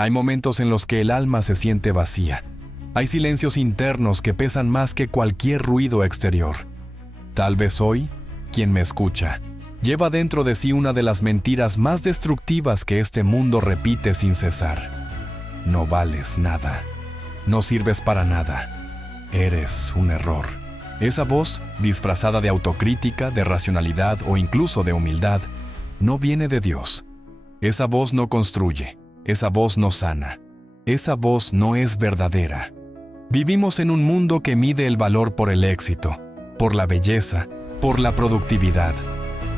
Hay momentos en los que el alma se siente vacía. Hay silencios internos que pesan más que cualquier ruido exterior. Tal vez hoy, quien me escucha, lleva dentro de sí una de las mentiras más destructivas que este mundo repite sin cesar. No vales nada. No sirves para nada. Eres un error. Esa voz, disfrazada de autocrítica, de racionalidad o incluso de humildad, no viene de Dios. Esa voz no construye. Esa voz no sana. Esa voz no es verdadera. Vivimos en un mundo que mide el valor por el éxito, por la belleza, por la productividad.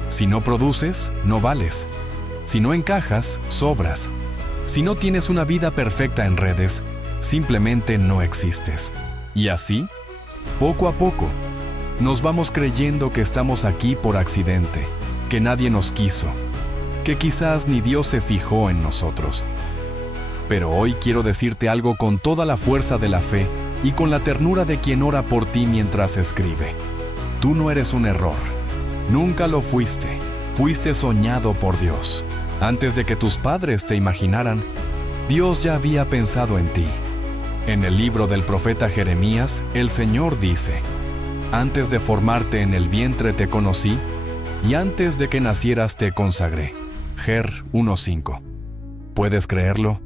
Si no produces, no vales. Si no encajas, sobras. Si no tienes una vida perfecta en redes, simplemente no existes. Y así, poco a poco, nos vamos creyendo que estamos aquí por accidente, que nadie nos quiso, que quizás ni Dios se fijó en nosotros. Pero hoy quiero decirte algo con toda la fuerza de la fe y con la ternura de quien ora por ti mientras escribe. Tú no eres un error. Nunca lo fuiste. Fuiste soñado por Dios. Antes de que tus padres te imaginaran, Dios ya había pensado en ti. En el libro del profeta Jeremías, el Señor dice: antes de formarte en el vientre te conocí, y antes de que nacieras te consagré. Jer 1:5. ¿Puedes creerlo?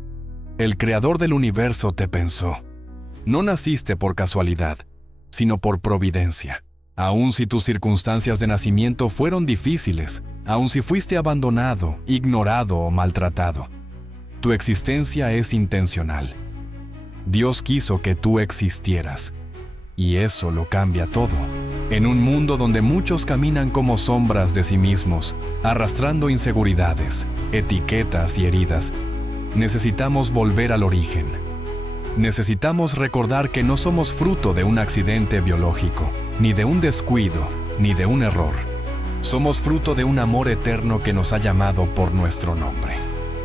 El Creador del universo te pensó. No naciste por casualidad, sino por providencia. Aun si tus circunstancias de nacimiento fueron difíciles, aun si fuiste abandonado, ignorado o maltratado, tu existencia es intencional. Dios quiso que tú existieras, y eso lo cambia todo. En un mundo donde muchos caminan como sombras de sí mismos, arrastrando inseguridades, etiquetas y heridas, necesitamos volver al origen. Necesitamos recordar que no somos fruto de un accidente biológico, ni de un descuido, ni de un error. Somos fruto de un amor eterno que nos ha llamado por nuestro nombre.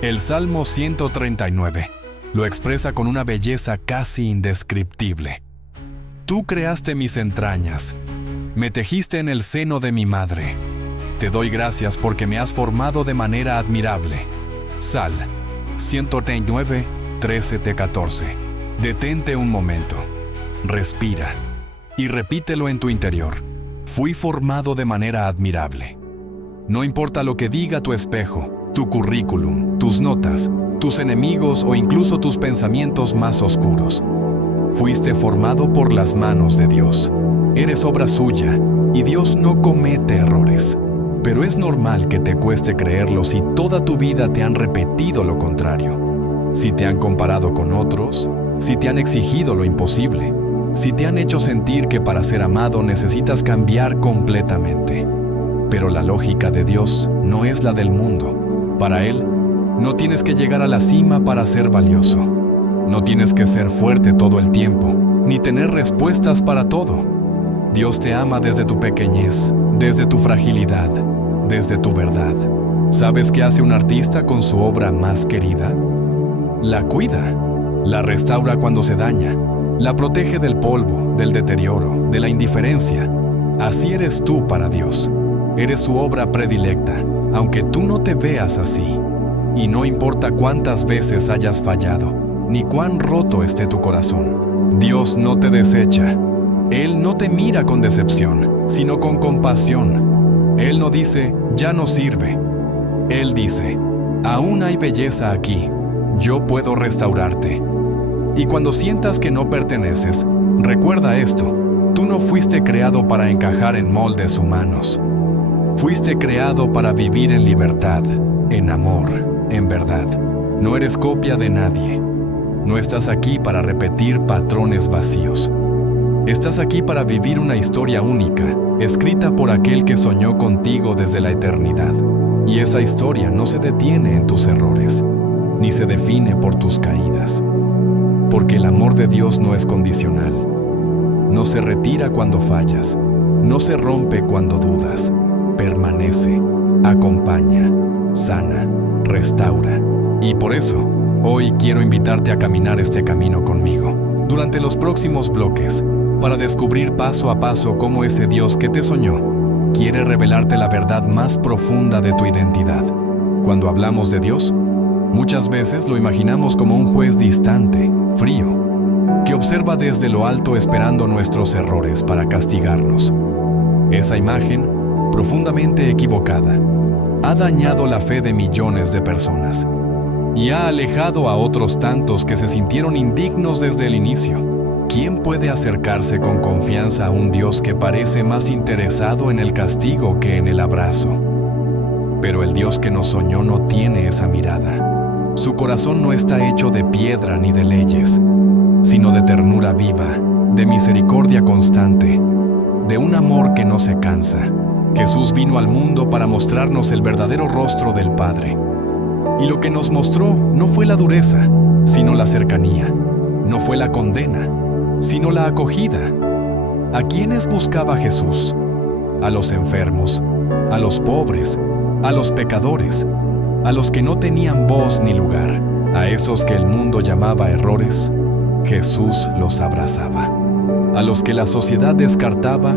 El Salmo 139 lo expresa con una belleza casi indescriptible. Tú creaste mis entrañas, me tejiste en el seno de mi madre. Te doy gracias porque me has formado de manera admirable. Sal 139, 13-14. Detente un momento, respira y repítelo en tu interior. Fui formado de manera admirable. No importa lo que diga tu espejo, tu currículum, tus notas, tus enemigos o incluso tus pensamientos más oscuros. Fuiste formado por las manos de Dios. Eres obra suya y Dios no comete errores. Pero es normal que te cueste creerlo si toda tu vida te han repetido lo contrario. Si te han comparado con otros, si te han exigido lo imposible, si te han hecho sentir que para ser amado necesitas cambiar completamente. Pero la lógica de Dios no es la del mundo. Para Él, no tienes que llegar a la cima para ser valioso. No tienes que ser fuerte todo el tiempo, ni tener respuestas para todo. Dios te ama desde tu pequeñez, desde tu fragilidad, desde tu verdad. ¿Sabes qué hace un artista con su obra más querida? La cuida, la restaura cuando se daña, la protege del polvo, del deterioro, de la indiferencia. Así eres tú para Dios. Eres su obra predilecta, aunque tú no te veas así. Y no importa cuántas veces hayas fallado, ni cuán roto esté tu corazón. Dios no te desecha. Él no te mira con decepción, sino con compasión. Él no dice, ya no sirve. Él dice, aún hay belleza aquí. Yo puedo restaurarte. Y cuando sientas que no perteneces, recuerda esto. Tú no fuiste creado para encajar en moldes humanos. Fuiste creado para vivir en libertad, en amor, en verdad. No eres copia de nadie. No estás aquí para repetir patrones vacíos. Estás aquí para vivir una historia única, escrita por aquel que soñó contigo desde la eternidad. Y esa historia no se detiene en tus errores, ni se define por tus caídas. Porque el amor de Dios no es condicional. No se retira cuando fallas, no se rompe cuando dudas. Permanece, acompaña, sana, restaura. Y por eso, hoy quiero invitarte a caminar este camino conmigo, durante los próximos bloques, para descubrir paso a paso cómo ese Dios que te soñó quiere revelarte la verdad más profunda de tu identidad. Cuando hablamos de Dios, Muchas veces lo imaginamos como un juez distante, frío, que observa desde lo alto esperando nuestros errores para castigarnos. Esa imagen, profundamente equivocada, ha dañado la fe de millones de personas y ha alejado a otros tantos que se sintieron indignos desde el inicio. ¿Quién puede acercarse con confianza a un Dios que parece más interesado en el castigo que en el abrazo? Pero el Dios que nos soñó no tiene esa mirada. Su corazón no está hecho de piedra ni de leyes, sino de ternura viva, de misericordia constante, de un amor que no se cansa. Jesús vino al mundo para mostrarnos el verdadero rostro del Padre. Y lo que nos mostró no fue la dureza, sino la cercanía. No fue la condena, sino la acogida. ¿A quiénes buscaba Jesús? A los enfermos, a los pobres, a los pecadores, a los que no tenían voz ni lugar, a esos que el mundo llamaba errores. Jesús los abrazaba. A los que la sociedad descartaba,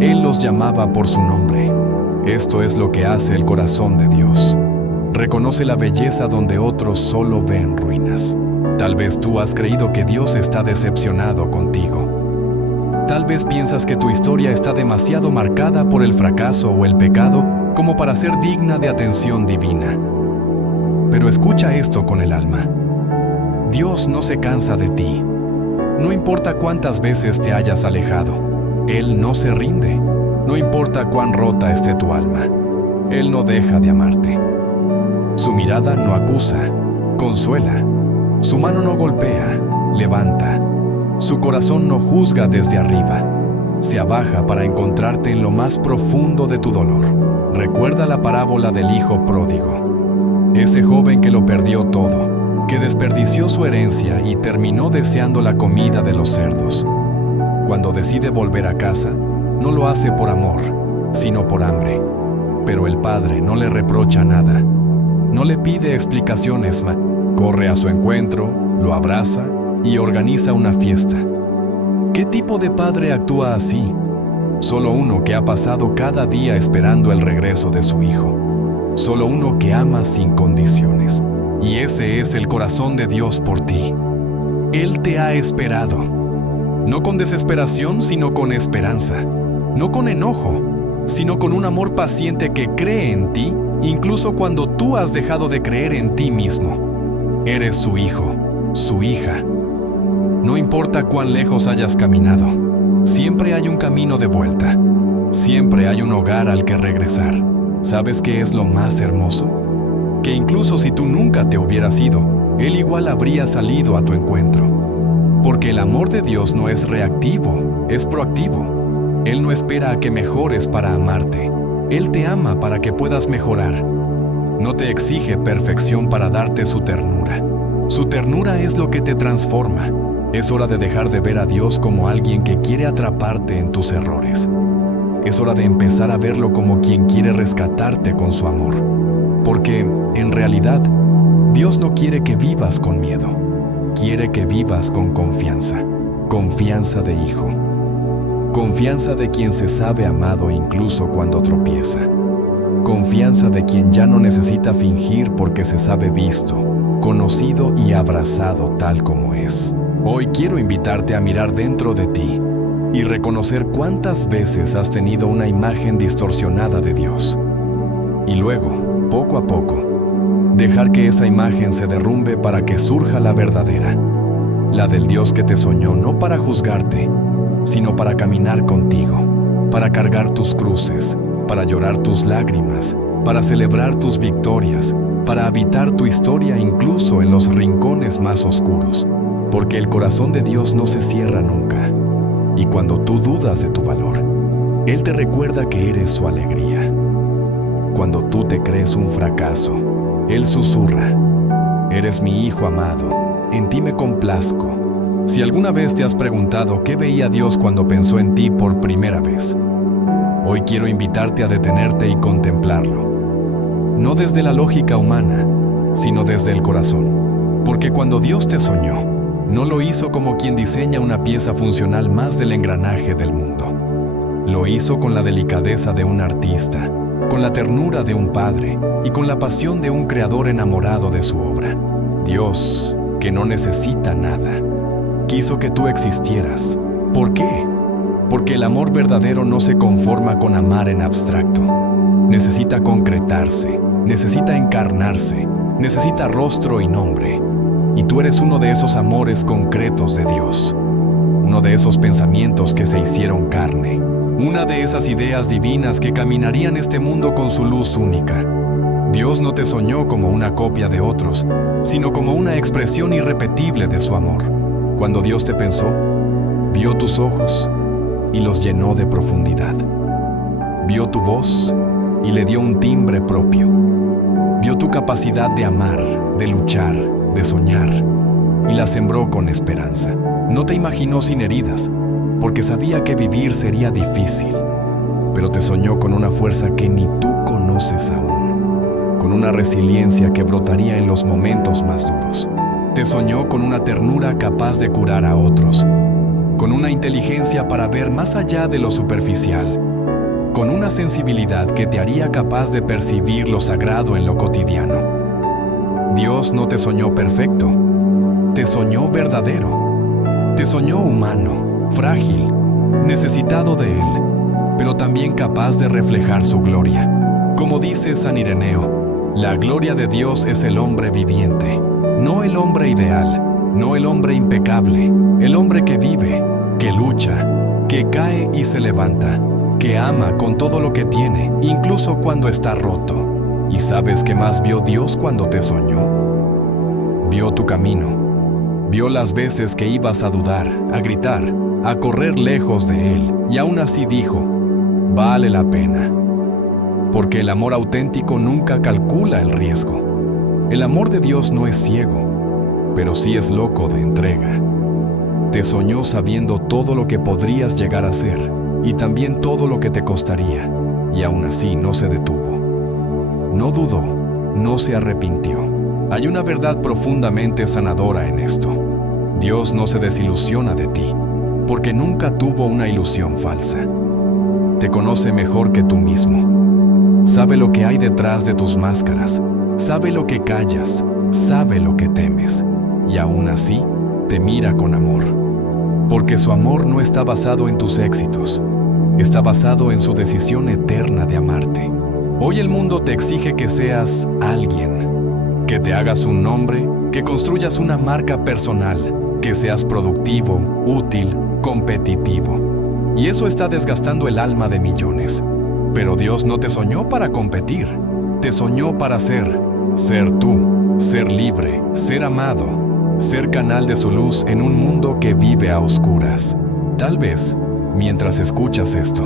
Él los llamaba por su nombre. Esto es lo que hace el corazón de Dios. Reconoce la belleza donde otros solo ven ruinas. Tal vez tú has creído que Dios está decepcionado contigo. Tal vez piensas que tu historia está demasiado marcada por el fracaso o el pecado como para ser digna de atención divina. Pero escucha esto con el alma. Dios no se cansa de ti. No importa cuántas veces te hayas alejado, Él no se rinde. No importa cuán rota esté tu alma, Él no deja de amarte. Su mirada no acusa, consuela. Su mano no golpea, levanta. Su corazón no juzga desde arriba. Se abaja para encontrarte en lo más profundo de tu dolor. Recuerda la parábola del hijo pródigo. Ese joven que lo perdió todo, que desperdició su herencia y terminó deseando la comida de los cerdos. Cuando decide volver a casa, no lo hace por amor, sino por hambre. Pero el padre no le reprocha nada. No le pide explicaciones, corre a su encuentro, lo abraza y organiza una fiesta. ¿Qué tipo de padre actúa así? Solo uno que ha pasado cada día esperando el regreso de su hijo. Solo uno que ama sin condiciones. Y ese es el corazón de Dios por ti. Él te ha esperado. No con desesperación, sino con esperanza. No con enojo, sino con un amor paciente que cree en ti, incluso cuando tú has dejado de creer en ti mismo. Eres su hijo, su hija. No importa cuán lejos hayas caminado, siempre hay un camino de vuelta. Siempre hay un hogar al que regresar. ¿Sabes qué es lo más hermoso? Que incluso si tú nunca te hubieras ido, Él igual habría salido a tu encuentro. Porque el amor de Dios no es reactivo, es proactivo. Él no espera a que mejores para amarte. Él te ama para que puedas mejorar. No te exige perfección para darte su ternura. Su ternura es lo que te transforma. Es hora de dejar de ver a Dios como alguien que quiere atraparte en tus errores. Es hora de empezar a verlo como quien quiere rescatarte con su amor. Porque, en realidad, Dios no quiere que vivas con miedo. Quiere que vivas con confianza. Confianza de hijo. Confianza de quien se sabe amado incluso cuando tropieza. Confianza de quien ya no necesita fingir porque se sabe visto, conocido y abrazado tal como es. Hoy quiero invitarte a mirar dentro de ti y reconocer cuántas veces has tenido una imagen distorsionada de Dios. Y luego, poco a poco, dejar que esa imagen se derrumbe para que surja la verdadera, la del Dios que te soñó no para juzgarte, sino para caminar contigo, para cargar tus cruces, para llorar tus lágrimas, para celebrar tus victorias, para habitar tu historia incluso en los rincones más oscuros, porque el corazón de Dios no se cierra nunca. Y cuando tú dudas de tu valor, Él te recuerda que eres su alegría. Cuando tú te crees un fracaso, Él susurra: eres mi hijo amado, en ti me complazco. Si alguna vez te has preguntado qué veía Dios cuando pensó en ti por primera vez, hoy quiero invitarte a detenerte y contemplarlo. No desde la lógica humana, sino desde el corazón. Porque cuando Dios te soñó, no lo hizo como quien diseña una pieza funcional más del engranaje del mundo. Lo hizo con la delicadeza de un artista, con la ternura de un padre y con la pasión de un creador enamorado de su obra. Dios, que no necesita nada, quiso que tú existieras. ¿Por qué? Porque el amor verdadero no se conforma con amar en abstracto. Necesita concretarse, necesita encarnarse, necesita rostro y nombre. Y tú eres uno de esos amores concretos de Dios. Uno de esos pensamientos que se hicieron carne. Una de esas ideas divinas que caminarían este mundo con su luz única. Dios no te soñó como una copia de otros, sino como una expresión irrepetible de su amor. Cuando Dios te pensó, vio tus ojos y los llenó de profundidad. Vio tu voz y le dio un timbre propio. Vio tu capacidad de amar, de luchar, de soñar, y la sembró con esperanza. No te imaginó sin heridas, porque sabía que vivir sería difícil, pero te soñó con una fuerza que ni tú conoces aún, con una resiliencia que brotaría en los momentos más duros. Te soñó con una ternura capaz de curar a otros, con una inteligencia para ver más allá de lo superficial, con una sensibilidad que te haría capaz de percibir lo sagrado en lo cotidiano. Dios no te soñó perfecto, te soñó verdadero, te soñó humano, frágil, necesitado de Él, pero también capaz de reflejar su gloria. Como dice San Ireneo, la gloria de Dios es el hombre viviente, no el hombre ideal, no el hombre impecable, el hombre que vive, que lucha, que cae y se levanta, que ama con todo lo que tiene, incluso cuando está roto. ¿Y sabes qué más vio Dios cuando te soñó? Vio tu camino, vio las veces que ibas a dudar, a gritar, a correr lejos de Él, y aún así dijo, vale la pena. Porque el amor auténtico nunca calcula el riesgo. El amor de Dios no es ciego, pero sí es loco de entrega. Te soñó sabiendo todo lo que podrías llegar a ser y también todo lo que te costaría, y aún así no se detuvo. No dudó, no se arrepintió. Hay una verdad profundamente sanadora en esto. Dios no se desilusiona de ti, porque nunca tuvo una ilusión falsa. Te conoce mejor que tú mismo. Sabe lo que hay detrás de tus máscaras, sabe lo que callas, sabe lo que temes, y aún así te mira con amor. Porque su amor no está basado en tus éxitos, está basado en su decisión eterna de amarte. Hoy el mundo te exige que seas alguien, que te hagas un nombre, que construyas una marca personal, que seas productivo, útil, competitivo. Y eso está desgastando el alma de millones. Pero Dios no te soñó para competir, te soñó para ser tú, ser libre, ser amado, ser canal de su luz en un mundo que vive a oscuras. Tal vez, mientras escuchas esto,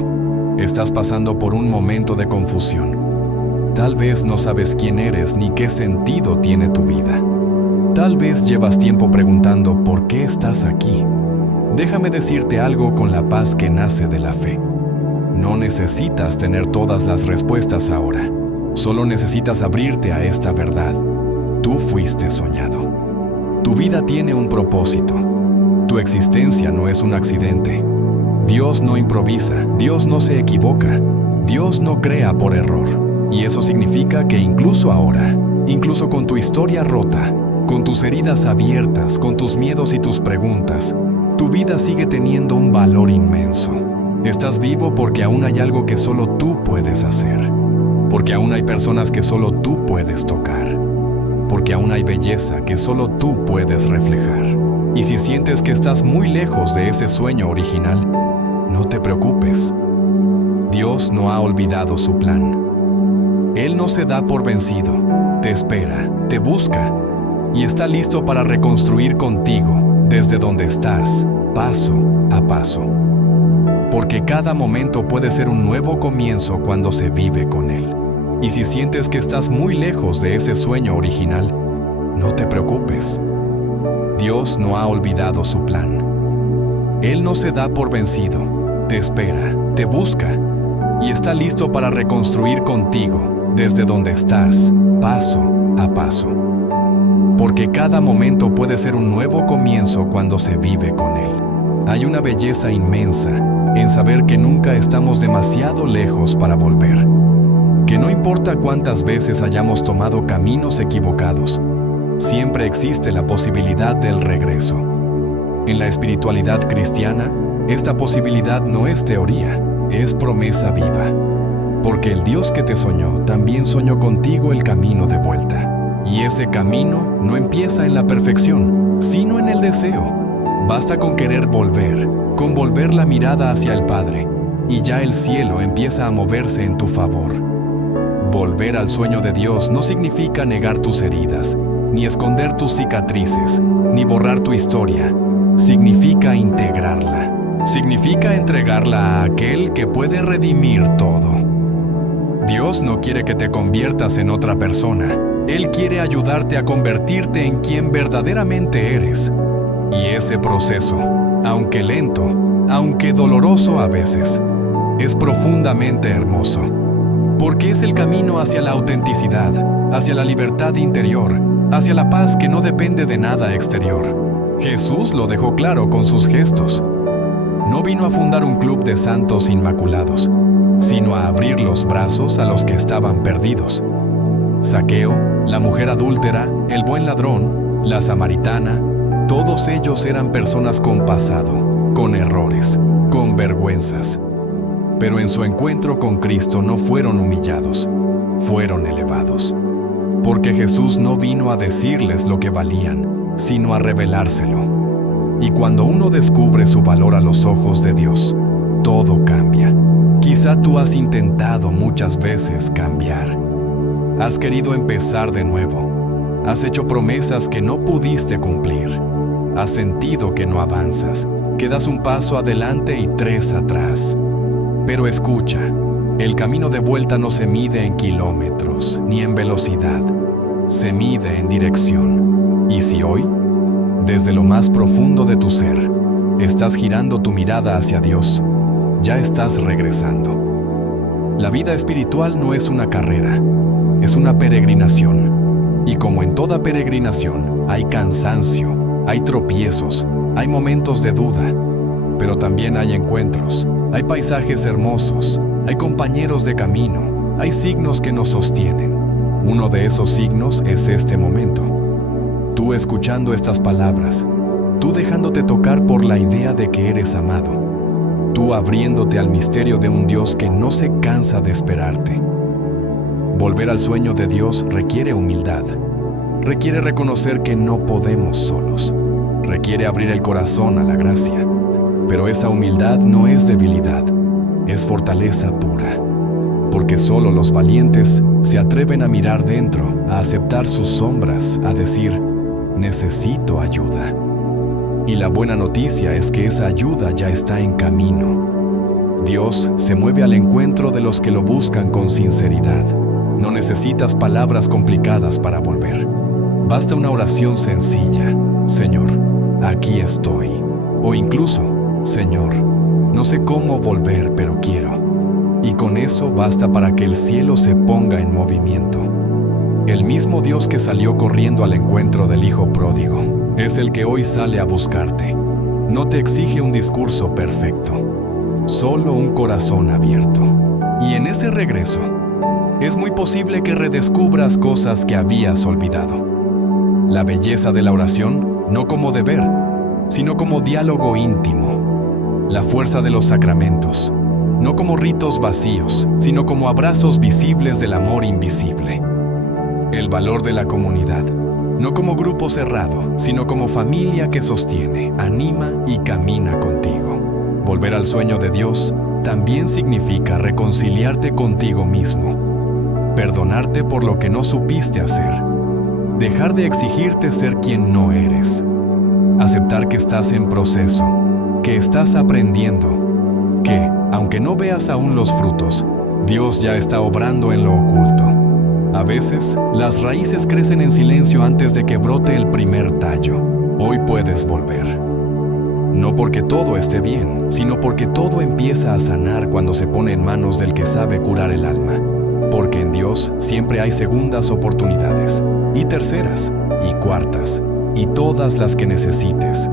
estás pasando por un momento de confusión. Tal vez no sabes quién eres ni qué sentido tiene tu vida. Tal vez llevas tiempo preguntando por qué estás aquí. Déjame decirte algo con la paz que nace de la fe. No necesitas tener todas las respuestas ahora. Solo necesitas abrirte a esta verdad. Tú fuiste soñado. Tu vida tiene un propósito. Tu existencia no es un accidente. Dios no improvisa, Dios no se equivoca, Dios no crea por error. Y eso significa que incluso ahora, incluso con tu historia rota, con tus heridas abiertas, con tus miedos y tus preguntas, tu vida sigue teniendo un valor inmenso. Estás vivo porque aún hay algo que solo tú puedes hacer, porque aún hay personas que solo tú puedes tocar, porque aún hay belleza que solo tú puedes reflejar. Y si sientes que estás muy lejos de ese sueño original, no te preocupes. Dios no ha olvidado su plan. Él no se da por vencido, te espera, te busca y está listo para reconstruir contigo desde donde estás, paso a paso. Porque cada momento puede ser un nuevo comienzo cuando se vive con Él. Y si sientes que estás muy lejos de ese sueño original, no te preocupes. Dios no ha olvidado su plan. Él no se da por vencido, te espera, te busca y está listo para reconstruir contigo desde donde estás, paso a paso. Porque cada momento puede ser un nuevo comienzo cuando se vive con Él. Hay una belleza inmensa en saber que nunca estamos demasiado lejos para volver. que no importa cuántas veces hayamos tomado caminos equivocados, siempre existe la posibilidad del regreso. En la espiritualidad cristiana, esta posibilidad no es teoría, es promesa viva. Porque el Dios que te soñó también soñó contigo el camino de vuelta. Y ese camino no empieza en la perfección, sino en el deseo. Basta con querer volver, con volver la mirada hacia el Padre, y ya el cielo empieza a moverse en tu favor. Volver al sueño de Dios no significa negar tus heridas, ni esconder tus cicatrices, ni borrar tu historia. Significa integrarla. Significa entregarla a aquel que puede redimir todo. Dios no quiere que te conviertas en otra persona. Él quiere ayudarte a convertirte en quien verdaderamente eres. Y ese proceso, aunque lento, aunque doloroso a veces, es profundamente hermoso. Porque es el camino hacia la autenticidad, hacia la libertad interior, hacia la paz que no depende de nada exterior. Jesús lo dejó claro con sus gestos. No vino a fundar un club de santos inmaculados, sino a abrir los brazos a los que estaban perdidos. Zaqueo, la mujer adúltera, el buen ladrón, la samaritana, todos ellos eran personas con pasado, con errores, con vergüenzas. Pero en su encuentro con Cristo no fueron humillados, fueron elevados. Porque Jesús no vino a decirles lo que valían, sino a revelárselo. Y cuando uno descubre su valor a los ojos de Dios, todo cambia. Quizá tú has intentado muchas veces cambiar. Has querido empezar de nuevo. Has hecho promesas que no pudiste cumplir. Has sentido que no avanzas, que das un paso adelante y 3 atrás. Pero escucha, el camino de vuelta no se mide en kilómetros ni en velocidad. Se mide en dirección. Y si hoy, desde lo más profundo de tu ser, estás girando tu mirada hacia Dios, ya estás regresando. La vida espiritual no es una carrera, es una peregrinación. Y como en toda peregrinación, hay cansancio, hay tropiezos, hay momentos de duda, pero también hay encuentros, hay paisajes hermosos, hay compañeros de camino, hay signos que nos sostienen. Uno de esos signos es este momento. Tú escuchando estas palabras, tú dejándote tocar por la idea de que eres amado, tú abriéndote al misterio de un Dios que no se cansa de esperarte. Volver al sueño de Dios requiere humildad, requiere reconocer que no podemos solos, requiere abrir el corazón a la gracia, pero esa humildad no es debilidad, es fortaleza pura, porque solo los valientes se atreven a mirar dentro, a aceptar sus sombras, a decir: necesito ayuda. Y la buena noticia es que esa ayuda ya está en camino. Dios se mueve al encuentro de los que lo buscan con sinceridad. No necesitas palabras complicadas para volver. Basta una oración sencilla: Señor, aquí estoy. O incluso: Señor, no sé cómo volver, pero quiero. Y con eso basta para que el cielo se ponga en movimiento. El mismo Dios que salió corriendo al encuentro del hijo pródigo es el que hoy sale a buscarte. No te exige un discurso perfecto, solo un corazón abierto. Y en ese regreso, es muy posible que redescubras cosas que habías olvidado. La belleza de la oración, no como deber, sino como diálogo íntimo. La fuerza de los sacramentos, no como ritos vacíos, sino como abrazos visibles del amor invisible. El valor de la comunidad, no como grupo cerrado, sino como familia que sostiene, anima y camina contigo. Volver al sueño de Dios también significa reconciliarte contigo mismo, perdonarte por lo que no supiste hacer, dejar de exigirte ser quien no eres, aceptar que estás en proceso, que estás aprendiendo, que, aunque no veas aún los frutos, Dios ya está obrando en lo oculto. A veces, las raíces crecen en silencio antes de que brote el primer tallo. Hoy puedes volver. No porque todo esté bien, sino porque todo empieza a sanar cuando se pone en manos del que sabe curar el alma. Porque en Dios siempre hay segundas oportunidades, y terceras, y cuartas, y todas las que necesites.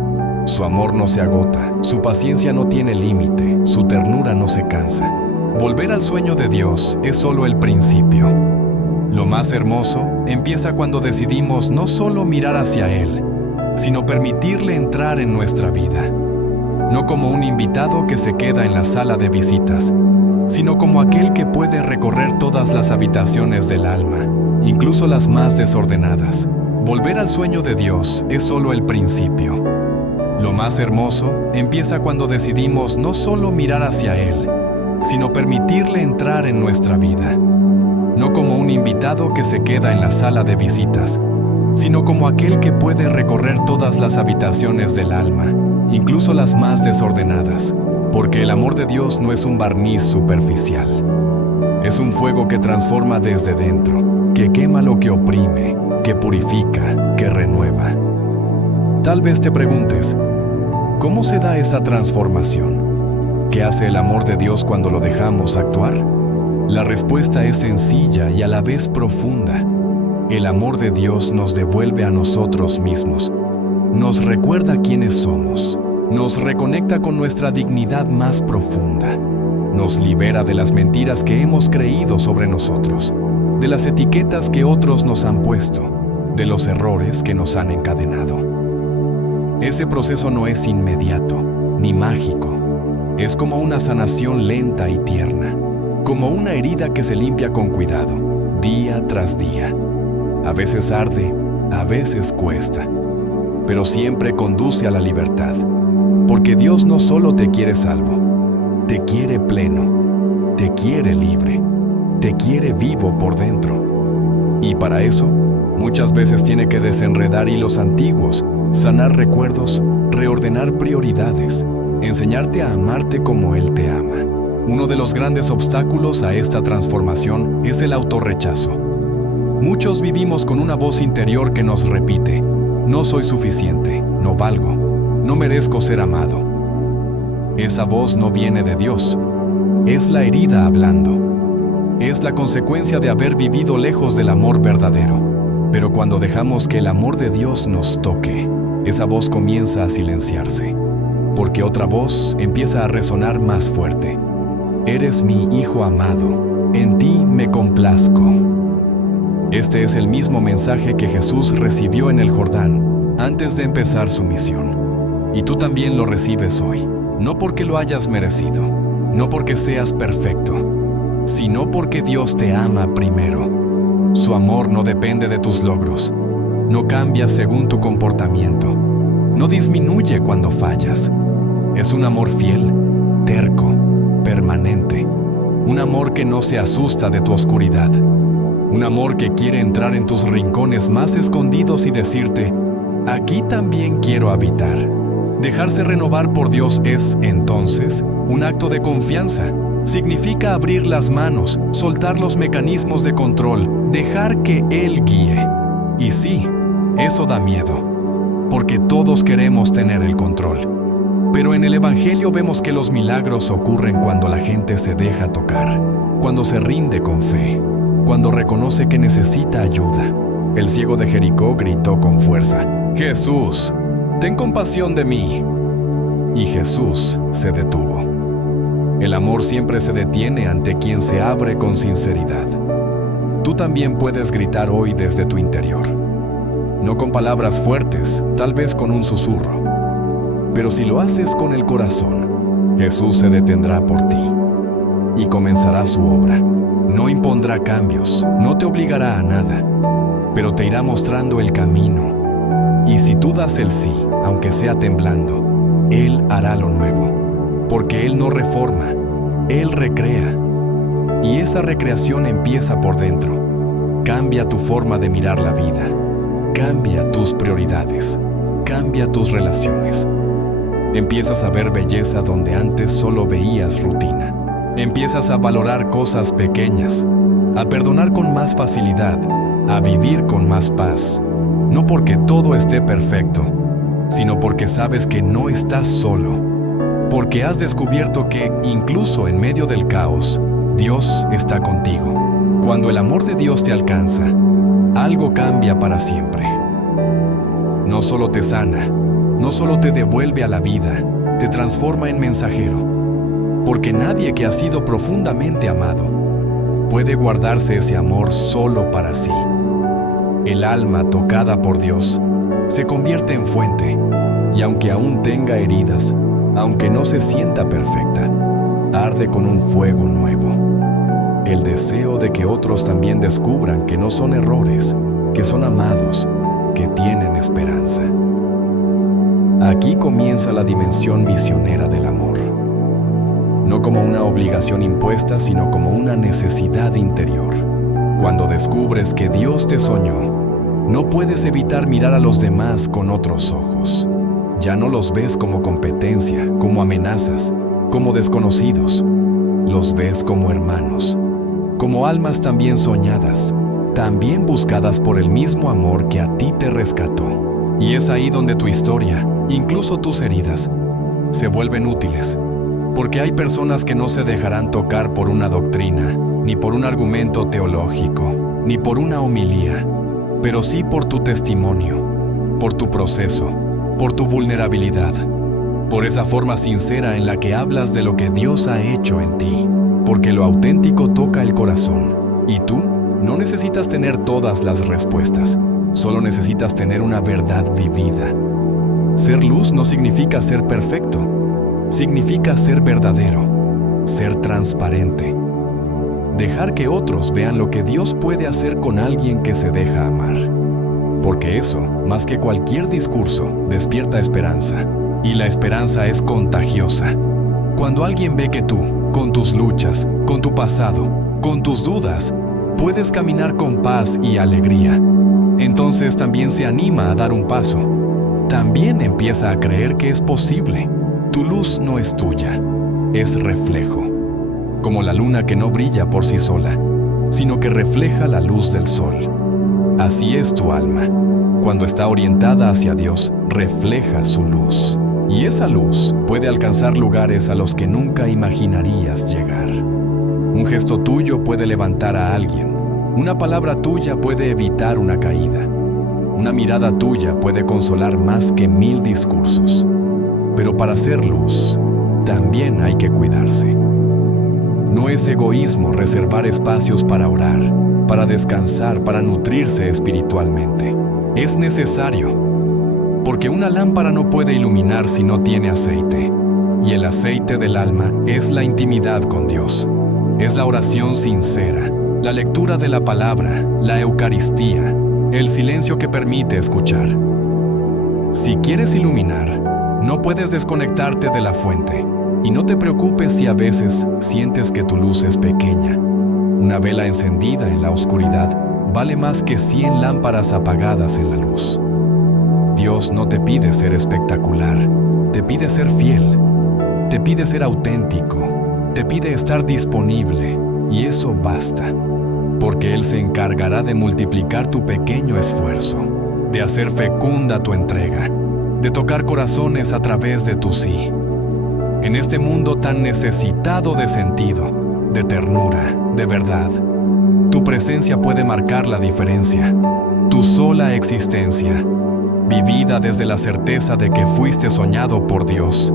Su amor no se agota, su paciencia no tiene límite, su ternura no se cansa. Volver al sueño de Dios es solo el principio. Lo más hermoso empieza cuando decidimos no solo mirar hacia Él, sino permitirle entrar en nuestra vida. No como un invitado que se queda en la sala de visitas, sino como aquel que puede recorrer todas las habitaciones del alma, incluso las más desordenadas. Volver al sueño de Dios es solo el principio. Lo más hermoso empieza cuando decidimos no solo mirar hacia Él, sino permitirle entrar en nuestra vida. No como un invitado que se queda en la sala de visitas, sino como aquel que puede recorrer todas las habitaciones del alma, incluso las más desordenadas, porque el amor de Dios no es un barniz superficial. Es un fuego que transforma desde dentro, que quema lo que oprime, que purifica, que renueva. Tal vez te preguntes, ¿cómo se da esa transformación? ¿Qué hace el amor de Dios cuando lo dejamos actuar? La respuesta es sencilla y a la vez profunda. El amor de Dios nos devuelve a nosotros mismos. Nos recuerda quiénes somos. Nos reconecta con nuestra dignidad más profunda. Nos libera de las mentiras que hemos creído sobre nosotros, de las etiquetas que otros nos han puesto, de los errores que nos han encadenado. Ese proceso no es inmediato, ni mágico. Es como una sanación lenta y tierna, como una herida que se limpia con cuidado, día tras día. A veces arde, a veces cuesta, pero siempre conduce a la libertad. Porque Dios no solo te quiere salvo, te quiere pleno, te quiere libre, te quiere vivo por dentro. Y para eso, muchas veces tiene que desenredar hilos antiguos, sanar recuerdos, reordenar prioridades, enseñarte a amarte como Él te ama. Uno de los grandes obstáculos a esta transformación es el autorrechazo. Muchos vivimos con una voz interior que nos repite: no soy suficiente, no valgo, no merezco ser amado. Esa voz no viene de Dios, es la herida hablando. Es la consecuencia de haber vivido lejos del amor verdadero. Pero cuando dejamos que el amor de Dios nos toque, esa voz comienza a silenciarse, porque otra voz empieza a resonar más fuerte. Eres mi hijo amado, en ti me complazco. Este es el mismo mensaje que Jesús recibió en el Jordán antes de empezar su misión. Y tú también lo recibes hoy, no porque lo hayas merecido, no porque seas perfecto, sino porque Dios te ama primero. Su amor no depende de tus logros, no cambia según tu comportamiento, no disminuye cuando fallas. Es un amor fiel, terco, permanente, un amor que no se asusta de tu oscuridad, un amor que quiere entrar en tus rincones más escondidos y decirte: aquí también quiero habitar. Dejarse renovar por Dios es, entonces, un acto de confianza. Significa abrir las manos, soltar los mecanismos de control, dejar que Él guíe. Y sí, eso da miedo, porque todos queremos tener el control. Pero en el Evangelio vemos que los milagros ocurren cuando la gente se deja tocar, cuando se rinde con fe, cuando reconoce que necesita ayuda. El ciego de Jericó gritó con fuerza: Jesús, ten compasión de mí. Y Jesús se detuvo. El amor siempre se detiene ante quien se abre con sinceridad. Tú también puedes gritar hoy desde tu interior. No con palabras fuertes, tal vez con un susurro. Pero si lo haces con el corazón, Jesús se detendrá por ti y comenzará su obra. No impondrá cambios, no te obligará a nada, pero te irá mostrando el camino. Y si tú das el sí, aunque sea temblando, Él hará lo nuevo. Porque Él no reforma, Él recrea. Y esa recreación empieza por dentro. Cambia tu forma de mirar la vida. Cambia tus prioridades. Cambia tus relaciones. Empiezas a ver belleza donde antes solo veías rutina. Empiezas a valorar cosas pequeñas, a perdonar con más facilidad, a vivir con más paz. No porque todo esté perfecto, sino porque sabes que no estás solo. Porque has descubierto que, incluso en medio del caos, Dios está contigo. Cuando el amor de Dios te alcanza, algo cambia para siempre. No solo te sana, no solo te devuelve a la vida, te transforma en mensajero. porque nadie que ha sido profundamente amado puede guardarse ese amor solo para sí. El alma tocada por Dios se convierte en fuente, y aunque aún tenga heridas, aunque no se sienta perfecta, arde con un fuego nuevo. El deseo de que otros también descubran que no son errores, que son amados, que tienen esperanza. Aquí comienza la dimensión misionera del amor. No como una obligación impuesta, sino como una necesidad interior. Cuando descubres que Dios te soñó, no puedes evitar mirar a los demás con otros ojos. Ya no los ves como competencia, como amenazas, como desconocidos. Los ves como hermanos, como almas también soñadas, también buscadas por el mismo amor que a ti te rescató. Y es ahí donde tu historia, incluso tus heridas, se vuelven útiles, porque hay personas que no se dejarán tocar por una doctrina, ni por un argumento teológico, ni por una homilía, pero sí por tu testimonio, por tu proceso, por tu vulnerabilidad, por esa forma sincera en la que hablas de lo que Dios ha hecho en ti, porque lo auténtico toca el corazón, y tú no necesitas tener todas las respuestas, solo necesitas tener una verdad vivida. Ser luz no significa ser perfecto, significa ser verdadero, ser transparente. Dejar que otros vean lo que Dios puede hacer con alguien que se deja amar. Porque eso, más que cualquier discurso, despierta esperanza. Y la esperanza es contagiosa. Cuando alguien ve que tú, con tus luchas, con tu pasado, con tus dudas, puedes caminar con paz y alegría, entonces también se anima a dar un paso. También empieza a creer que es posible. Tu luz no es tuya, es reflejo. Como la luna que no brilla por sí sola, sino que refleja la luz del sol. Así es tu alma. Cuando está orientada hacia Dios, refleja su luz. Y esa luz puede alcanzar lugares a los que nunca imaginarías llegar. Un gesto tuyo puede levantar a alguien. Una palabra tuya puede evitar una caída. Una mirada tuya puede consolar más que 1000 discursos. Pero para ser luz, también hay que cuidarse. No es egoísmo reservar espacios para orar, para descansar, para nutrirse espiritualmente. Es necesario, porque una lámpara no puede iluminar si no tiene aceite. Y el aceite del alma es la intimidad con Dios. Es la oración sincera, la lectura de la palabra, la Eucaristía, el silencio que permite escuchar. Si quieres iluminar, no puedes desconectarte de la fuente. Y no te preocupes si a veces sientes que tu luz es pequeña. Una vela encendida en la oscuridad vale más que 100 lámparas apagadas en la luz. Dios no te pide ser espectacular, te pide ser fiel, te pide ser auténtico, te pide estar disponible, y eso basta, porque Él se encargará de multiplicar tu pequeño esfuerzo, de hacer fecunda tu entrega, de tocar corazones a través de tu sí. En este mundo tan necesitado de sentido, de ternura, de verdad, tu presencia puede marcar la diferencia. Tu sola existencia, vivida desde la certeza de que fuiste soñado por Dios,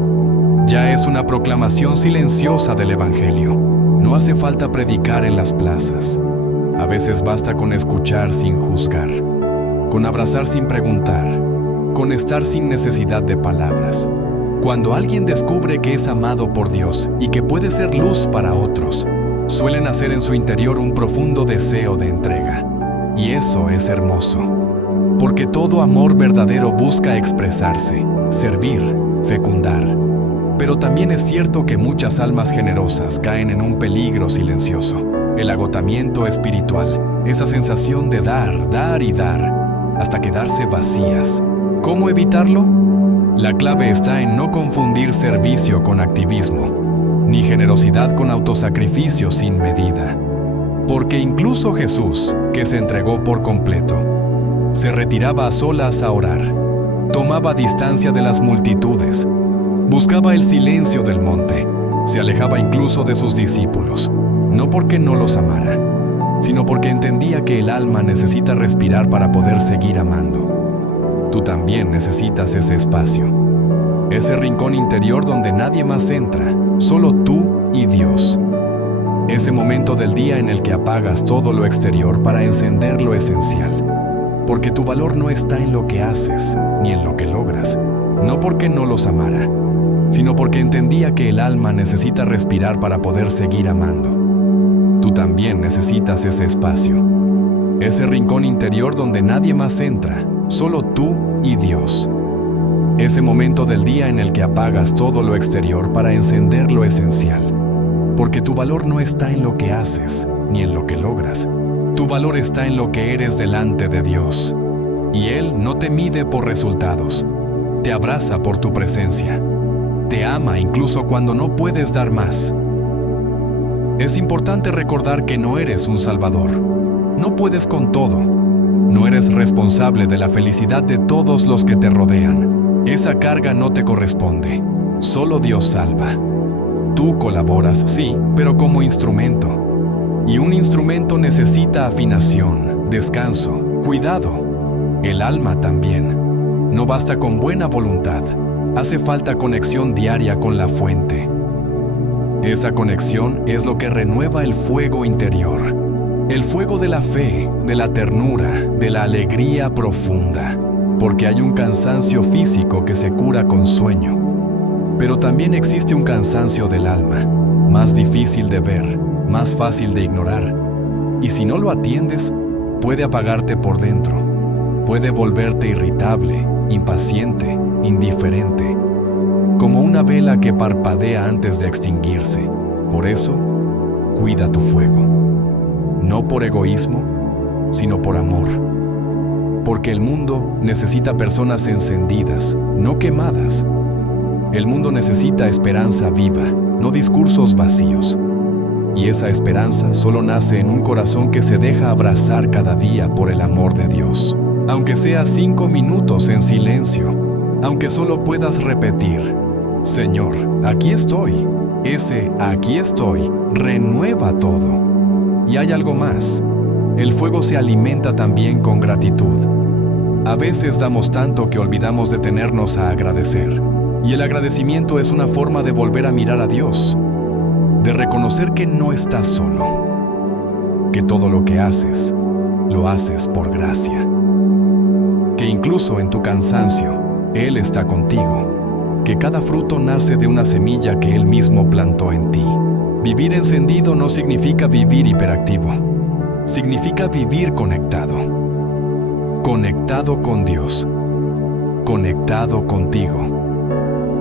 ya es una proclamación silenciosa del Evangelio. No hace falta predicar en las plazas. A veces basta con escuchar sin juzgar, con abrazar sin preguntar, con estar sin necesidad de palabras. Cuando alguien descubre que es amado por Dios y que puede ser luz para otros, suele nacer en su interior un profundo deseo de entrega. Y eso es hermoso, porque todo amor verdadero busca expresarse, servir, fecundar. Pero también es cierto que muchas almas generosas caen en un peligro silencioso, el agotamiento espiritual, esa sensación de dar y dar, hasta quedarse vacías. ¿Cómo evitarlo? La clave está en no confundir servicio con activismo, ni generosidad con autosacrificio sin medida. Porque incluso Jesús, que se entregó por completo, se retiraba a solas a orar, tomaba distancia de las multitudes, buscaba el silencio del monte, se alejaba incluso de sus discípulos, no porque no los amara, sino porque entendía que el alma necesita respirar para poder seguir amando. Tú también necesitas ese espacio, ese rincón interior donde nadie más entra, solo tú y Dios. Ese momento del día en el que apagas todo lo exterior para encender lo esencial. Porque tu valor no está en lo que haces, ni en lo que logras. No porque no los amara, sino porque entendía que el alma necesita respirar para poder seguir amando. Tú también necesitas ese espacio. Ese rincón interior donde nadie más entra, solo tú y Dios. Ese momento del día en el que apagas todo lo exterior para encender lo esencial. Porque tu valor no está en lo que haces, ni en lo que logras. Tu valor está en lo que eres delante de Dios. Y Él no te mide por resultados. Te abraza por tu presencia. Te ama incluso cuando no puedes dar más. Es importante recordar que no eres un salvador. No puedes con todo. No eres responsable de la felicidad de todos los que te rodean. Esa carga no te corresponde. Solo Dios salva. Tú colaboras, sí, pero como instrumento. Y un instrumento necesita afinación, descanso, cuidado. El alma también. No basta con buena voluntad. Hace falta conexión diaria con la fuente. Esa conexión es lo que renueva el fuego interior. El fuego de la fe, de la ternura, de la alegría profunda. Porque hay un cansancio físico que se cura con sueño. Pero también existe un cansancio del alma, más difícil de ver, más fácil de ignorar. Y si no lo atiendes, puede apagarte por dentro. Puede volverte irritable, impaciente, indiferente. Como una vela que parpadea antes de extinguirse. Por eso, cuida tu fuego. No por egoísmo, sino por amor. Porque el mundo necesita personas encendidas, no quemadas. El mundo necesita esperanza viva, no discursos vacíos. Y esa esperanza solo nace en un corazón que se deja abrazar cada día por el amor de Dios. Aunque sea 5 minutos en silencio, aunque solo puedas repetir, Señor, aquí estoy. Ese aquí estoy renueva todo. Y hay algo más. El fuego se alimenta también con gratitud. A veces damos tanto que olvidamos detenernos a agradecer. Y el agradecimiento es una forma de volver a mirar a Dios, de reconocer que no estás solo, que todo lo que haces, lo haces por gracia, que incluso en tu cansancio, Él está contigo, que cada fruto nace de una semilla que Él mismo plantó en ti. Vivir encendido no significa vivir hiperactivo, significa vivir conectado, conectado con Dios, conectado contigo.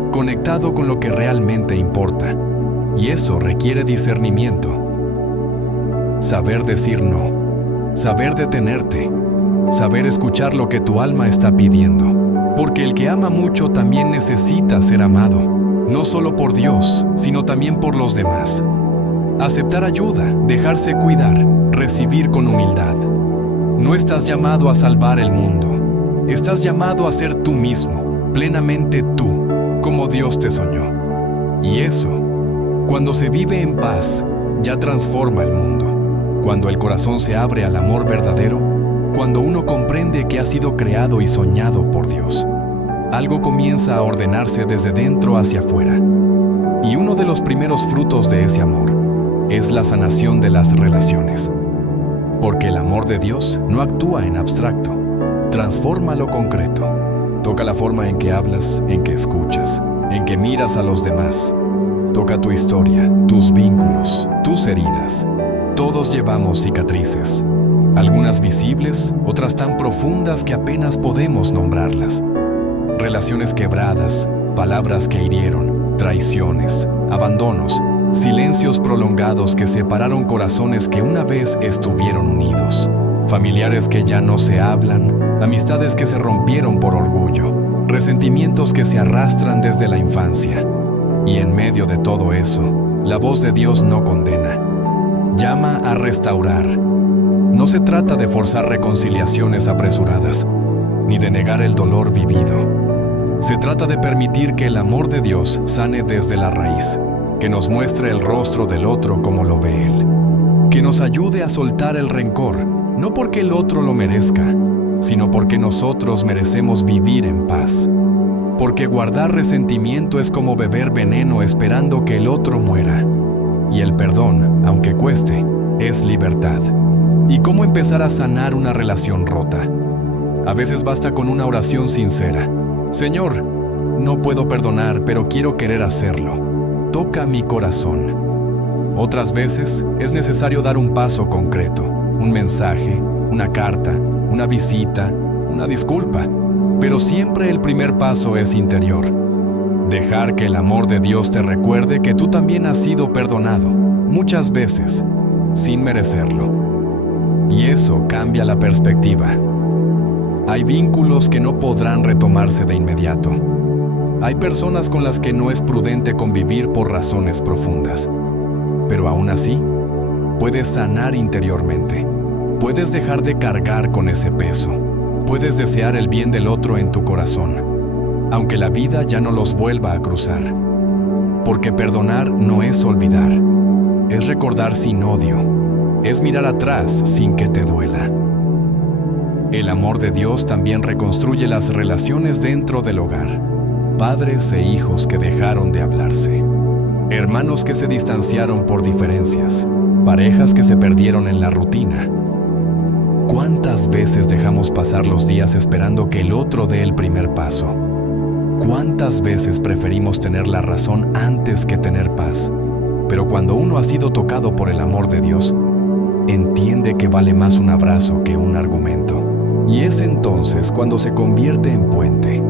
Conectado con lo que realmente importa, y eso requiere discernimiento. Saber decir no, saber detenerte, saber escuchar lo que tu alma está pidiendo, porque el que ama mucho también necesita ser amado, no solo por Dios, sino también por los demás. Aceptar ayuda, dejarse cuidar, recibir con humildad. No estás llamado a salvar el mundo, estás llamado a ser tú mismo, plenamente tú, como Dios te soñó. Y eso, cuando se vive en paz, ya transforma el mundo. Cuando el corazón se abre al amor verdadero, cuando uno comprende que ha sido creado y soñado por Dios, algo comienza a ordenarse desde dentro hacia afuera. Y uno de los primeros frutos de ese amor es la sanación de las relaciones. Porque el amor de Dios no actúa en abstracto, transforma lo concreto. Toca la forma en que hablas, en que escuchas, en que miras a los demás. Toca tu historia, tus vínculos, tus heridas. Todos llevamos cicatrices. Algunas visibles, otras tan profundas que apenas podemos nombrarlas. Relaciones quebradas, palabras que hirieron, traiciones, abandonos, silencios prolongados que separaron corazones que una vez estuvieron unidos. Familiares que ya no se hablan, amistades que se rompieron por orgullo, resentimientos que se arrastran desde la infancia. Y en medio de todo eso, la voz de Dios no condena. Llama a restaurar. No se trata de forzar reconciliaciones apresuradas, ni de negar el dolor vivido. Se trata de permitir que el amor de Dios sane desde la raíz, que nos muestre el rostro del otro como lo ve Él, que nos ayude a soltar el rencor, no porque el otro lo merezca, sino porque nosotros merecemos vivir en paz. porque guardar resentimiento es como beber veneno esperando que el otro muera. Y el perdón, aunque cueste, es libertad. ¿Y cómo empezar a sanar una relación rota? A veces basta con una oración sincera. Señor, no puedo perdonar, pero quiero querer hacerlo. Toca mi corazón. Otras veces es necesario dar un paso concreto, un mensaje, una carta, una visita, una disculpa. Pero siempre el primer paso es interior. Dejar que el amor de Dios te recuerde que tú también has sido perdonado, muchas veces, sin merecerlo. Y eso cambia la perspectiva. Hay vínculos que no podrán retomarse de inmediato. Hay personas con las que no es prudente convivir por razones profundas. Pero aún así, puedes sanar interiormente. Puedes dejar de cargar con ese peso. Puedes desear el bien del otro en tu corazón, aunque la vida ya no los vuelva a cruzar. Porque perdonar no es olvidar, es recordar sin odio, es mirar atrás sin que te duela. El amor de Dios también reconstruye las relaciones dentro del hogar. Padres e hijos que dejaron de hablarse, hermanos que se distanciaron por diferencias, parejas que se perdieron en la rutina. ¿Cuántas veces dejamos pasar los días esperando que el otro dé el primer paso? ¿Cuántas veces preferimos tener la razón antes que tener paz? Pero cuando uno ha sido tocado por el amor de Dios, entiende que vale más un abrazo que un argumento. Y es entonces cuando se convierte en puente,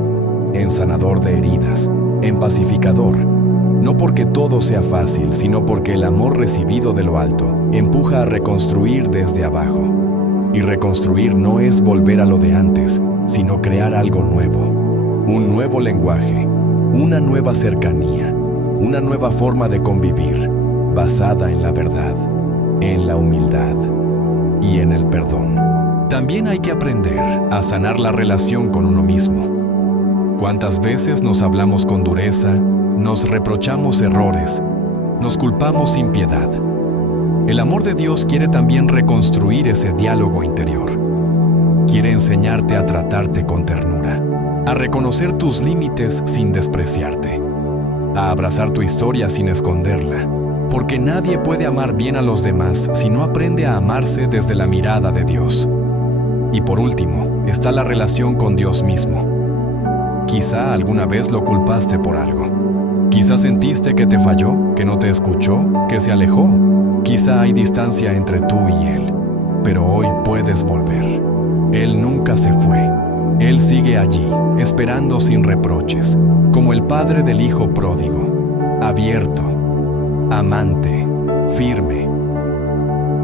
en sanador de heridas, en pacificador. No porque todo sea fácil, sino porque el amor recibido de lo alto empuja a reconstruir desde abajo. Y reconstruir no es volver a lo de antes, sino crear algo nuevo. Un nuevo lenguaje, una nueva cercanía, una nueva forma de convivir, basada en la verdad, en la humildad y en el perdón. También hay que aprender a sanar la relación con uno mismo. ¿Cuántas veces nos hablamos con dureza, nos reprochamos errores, nos culpamos sin piedad? El amor de Dios quiere también reconstruir ese diálogo interior. Quiere enseñarte a tratarte con ternura, a reconocer tus límites sin despreciarte, a abrazar tu historia sin esconderla, porque nadie puede amar bien a los demás si no aprende a amarse desde la mirada de Dios. Y por último, está la relación con Dios mismo. Quizá alguna vez lo culpaste por algo. Quizá sentiste que te falló, que no te escuchó, que se alejó. Quizá hay distancia entre tú y Él, pero hoy puedes volver. Él nunca se fue. Él sigue allí, esperando sin reproches, como el padre del hijo pródigo, abierto, amante, firme.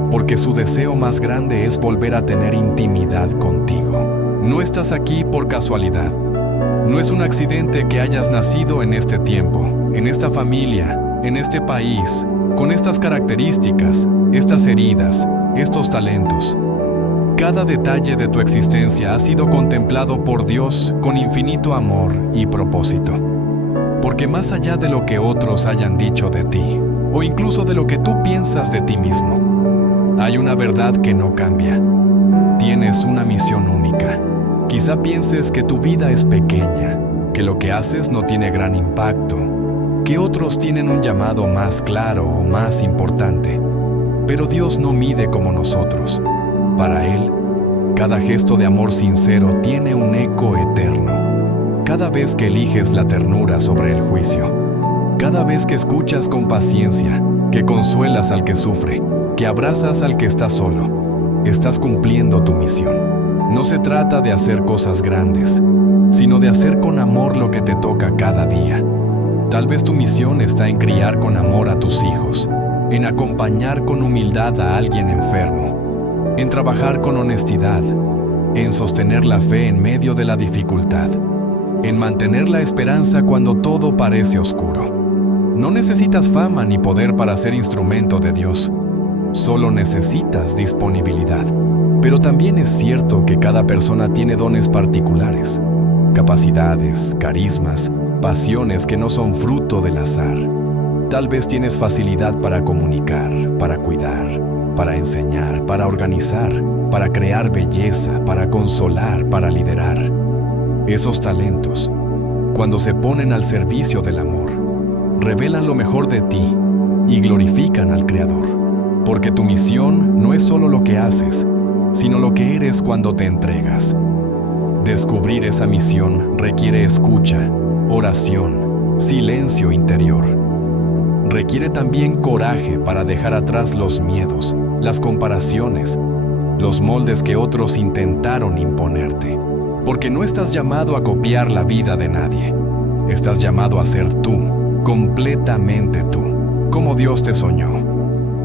Porque su deseo más grande es volver a tener intimidad contigo. No estás aquí por casualidad. No es un accidente que hayas nacido en este tiempo, en esta familia, en este país, con estas características, estas heridas, estos talentos. Cada detalle de tu existencia ha sido contemplado por Dios con infinito amor y propósito. Porque más allá de lo que otros hayan dicho de ti, o incluso de lo que tú piensas de ti mismo, hay una verdad que no cambia. Tienes una misión única. Quizá pienses que tu vida es pequeña, que lo que haces no tiene gran impacto, que otros tienen un llamado más claro o más importante. Pero Dios no mide como nosotros. Para Él, cada gesto de amor sincero tiene un eco eterno. Cada vez que eliges la ternura sobre el juicio, cada vez que escuchas con paciencia, que consuelas al que sufre, que abrazas al que está solo, estás cumpliendo tu misión. No se trata de hacer cosas grandes, sino de hacer con amor lo que te toca cada día. Tal vez tu misión está en criar con amor a tus hijos, en acompañar con humildad a alguien enfermo, en trabajar con honestidad, en sostener la fe en medio de la dificultad, en mantener la esperanza cuando todo parece oscuro. No necesitas fama ni poder para ser instrumento de Dios, solo necesitas disponibilidad. Pero también es cierto que cada persona tiene dones particulares, capacidades, carismas, pasiones que no son fruto del azar. Tal vez tienes facilidad para comunicar, para cuidar, para enseñar, para organizar, para crear belleza, para consolar, para liderar. Esos talentos cuando se ponen al servicio del amor, revelan lo mejor de ti y glorifican al Creador. Porque tu misión no es solo lo que haces, sino lo que eres cuando te entregas. Descubrir esa misión requiere escucha, oración, silencio interior. Requiere también coraje para dejar atrás los miedos, las comparaciones, los moldes que otros intentaron imponerte. Porque no estás llamado a copiar la vida de nadie. Estás llamado a ser tú, completamente tú, como Dios te soñó.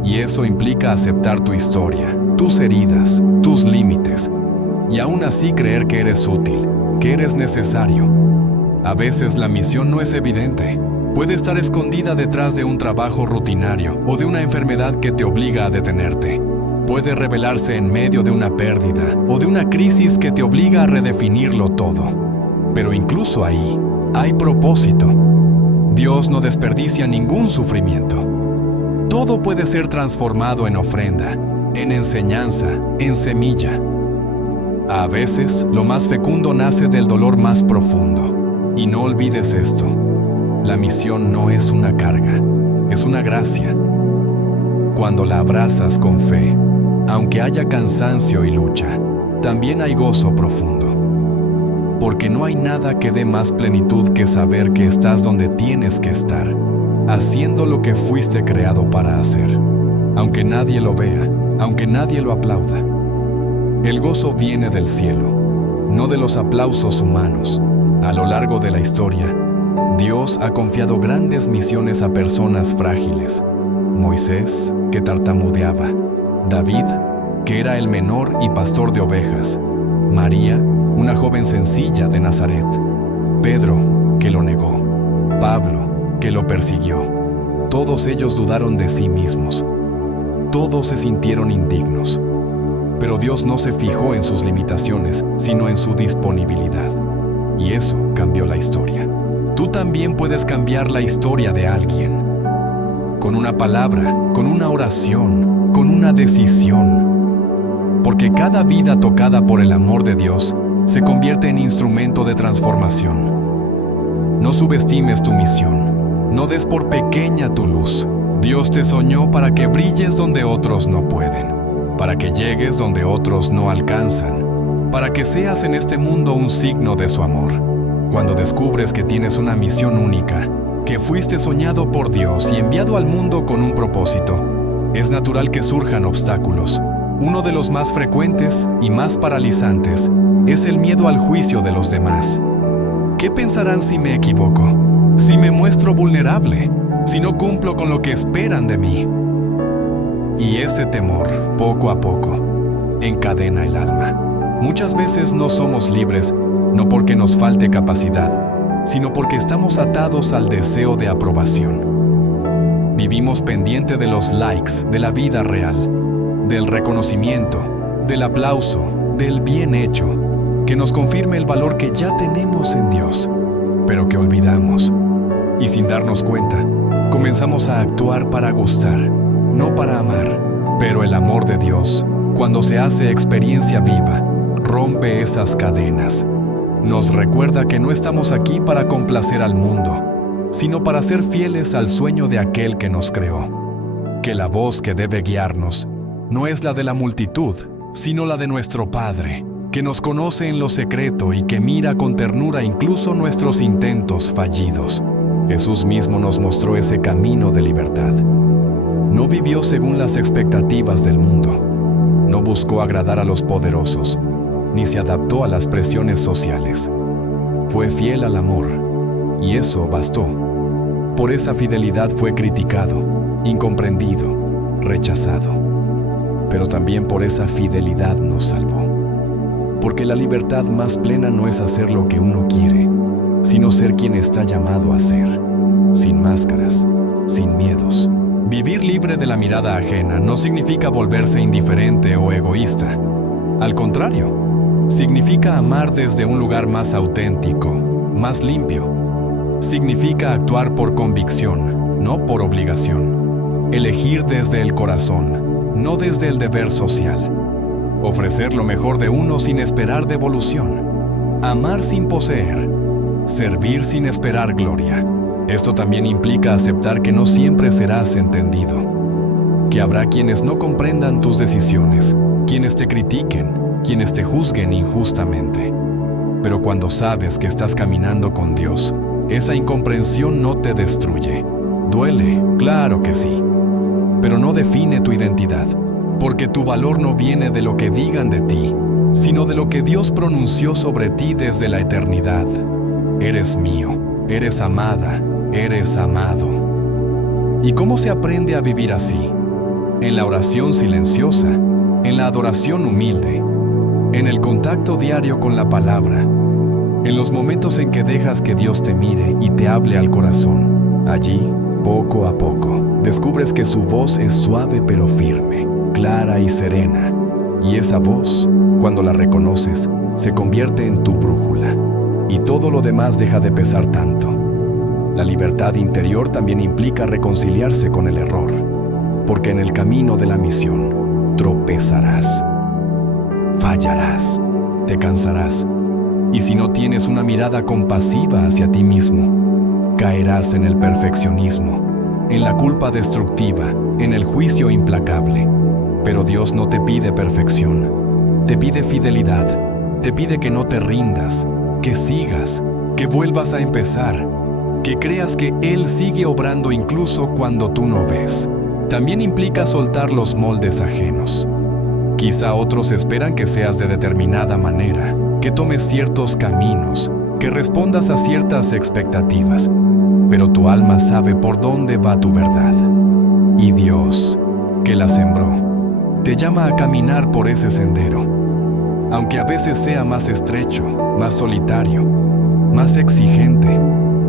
Y eso implica aceptar tu historia, tus heridas, tus límites, y aún así creer que eres útil, que eres necesario. A veces la misión no es evidente. Puede estar escondida detrás de un trabajo rutinario o de una enfermedad que te obliga a detenerte. Puede revelarse en medio de una pérdida o de una crisis que te obliga a redefinirlo todo. Pero incluso ahí, hay propósito. Dios no desperdicia ningún sufrimiento. Todo puede ser transformado en ofrenda, en enseñanza, en semilla. A veces, lo más fecundo nace del dolor más profundo. Y no olvides esto. La misión no es una carga, es una gracia. Cuando la abrazas con fe, aunque haya cansancio y lucha, también hay gozo profundo. Porque no hay nada que dé más plenitud que saber que estás donde tienes que estar, haciendo lo que fuiste creado para hacer, aunque nadie lo vea, aunque nadie lo aplauda. El gozo viene del cielo, no de los aplausos humanos. A lo largo de la historia, Dios ha confiado grandes misiones a personas frágiles. Moisés, que tartamudeaba. David, que era el menor y pastor de ovejas. María, una joven sencilla de Nazaret. Pedro, que lo negó. Pablo, que lo persiguió. Todos ellos dudaron de sí mismos. Todos se sintieron indignos. Pero Dios no se fijó en sus limitaciones, sino en su disponibilidad. Y eso cambió la historia. Tú también puedes cambiar la historia de alguien. Con una palabra, con una oración, con una decisión. Porque cada vida tocada por el amor de Dios se convierte en instrumento de transformación. No subestimes tu misión. No des por pequeña tu luz. Dios te soñó para que brilles donde otros no pueden, para que llegues donde otros no alcanzan, para que seas en este mundo un signo de su amor. Cuando descubres que tienes una misión única, que fuiste soñado por Dios y enviado al mundo con un propósito, es natural que surjan obstáculos. Uno de los más frecuentes y más paralizantes es el miedo al juicio de los demás. ¿Qué pensarán si me equivoco? Si me muestro vulnerable, si no cumplo con lo que esperan de mí. Y ese temor, poco a poco, encadena el alma. Muchas veces no somos libres, no porque nos falte capacidad, sino porque estamos atados al deseo de aprobación. Vivimos pendiente de los likes de la vida real, del reconocimiento, del aplauso, del bien hecho, que nos confirme el valor que ya tenemos en Dios, pero que olvidamos. Y sin darnos cuenta, comenzamos a actuar para gustar, no para amar. Pero el amor de Dios, cuando se hace experiencia viva, rompe esas cadenas. Nos recuerda que no estamos aquí para complacer al mundo, sino para ser fieles al sueño de aquel que nos creó. Que la voz que debe guiarnos no es la de la multitud, sino la de nuestro Padre, que nos conoce en lo secreto y que mira con ternura incluso nuestros intentos fallidos. Jesús mismo nos mostró ese camino de libertad. No vivió según las expectativas del mundo. No buscó agradar a los poderosos, ni se adaptó a las presiones sociales. Fue fiel al amor, y eso bastó. Por esa fidelidad fue criticado, incomprendido, rechazado. Pero también por esa fidelidad nos salvó. Porque la libertad más plena no es hacer lo que uno quiere, sino ser quien está llamado a ser, sin máscaras, sin miedos. Vivir libre de la mirada ajena no significa volverse indiferente o egoísta. Al contrario, significa amar desde un lugar más auténtico, más limpio. Significa actuar por convicción, no por obligación. Elegir desde el corazón, no desde el deber social. Ofrecer lo mejor de uno sin esperar devolución. Amar sin poseer, servir sin esperar gloria. Esto también implica aceptar que no siempre serás entendido, que habrá quienes no comprendan tus decisiones, quienes te critiquen, quienes te juzguen injustamente. Pero cuando sabes que estás caminando con Dios, esa incomprensión no te destruye. Duele, claro que sí, pero no define tu identidad, porque tu valor no viene de lo que digan de ti, sino de lo que Dios pronunció sobre ti desde la eternidad. Eres mío, eres amada, eres amado. ¿Y cómo se aprende a vivir así? En la oración silenciosa, en la adoración humilde, en el contacto diario con la palabra, en los momentos en que dejas que Dios te mire y te hable al corazón. Allí, poco a poco, descubres que su voz es suave pero firme, clara y serena, y esa voz, cuando la reconoces, se convierte en tu brújula, y todo lo demás deja de pesar tanto. La libertad interior también implica reconciliarse con el error, porque en el camino de la misión tropezarás, fallarás, te cansarás, y si no tienes una mirada compasiva hacia ti mismo, caerás en el perfeccionismo, en la culpa destructiva, en el juicio implacable. Pero Dios no te pide perfección, te pide fidelidad, te pide que no te rindas, que sigas, que vuelvas a empezar, que creas que Él sigue obrando incluso cuando tú no ves. También implica soltar los moldes ajenos. Quizá otros esperan que seas de determinada manera, que tomes ciertos caminos, que respondas a ciertas expectativas, pero tu alma sabe por dónde va tu verdad. Y Dios, que la sembró, te llama a caminar por ese sendero, aunque a veces sea más estrecho, más solitario, más exigente,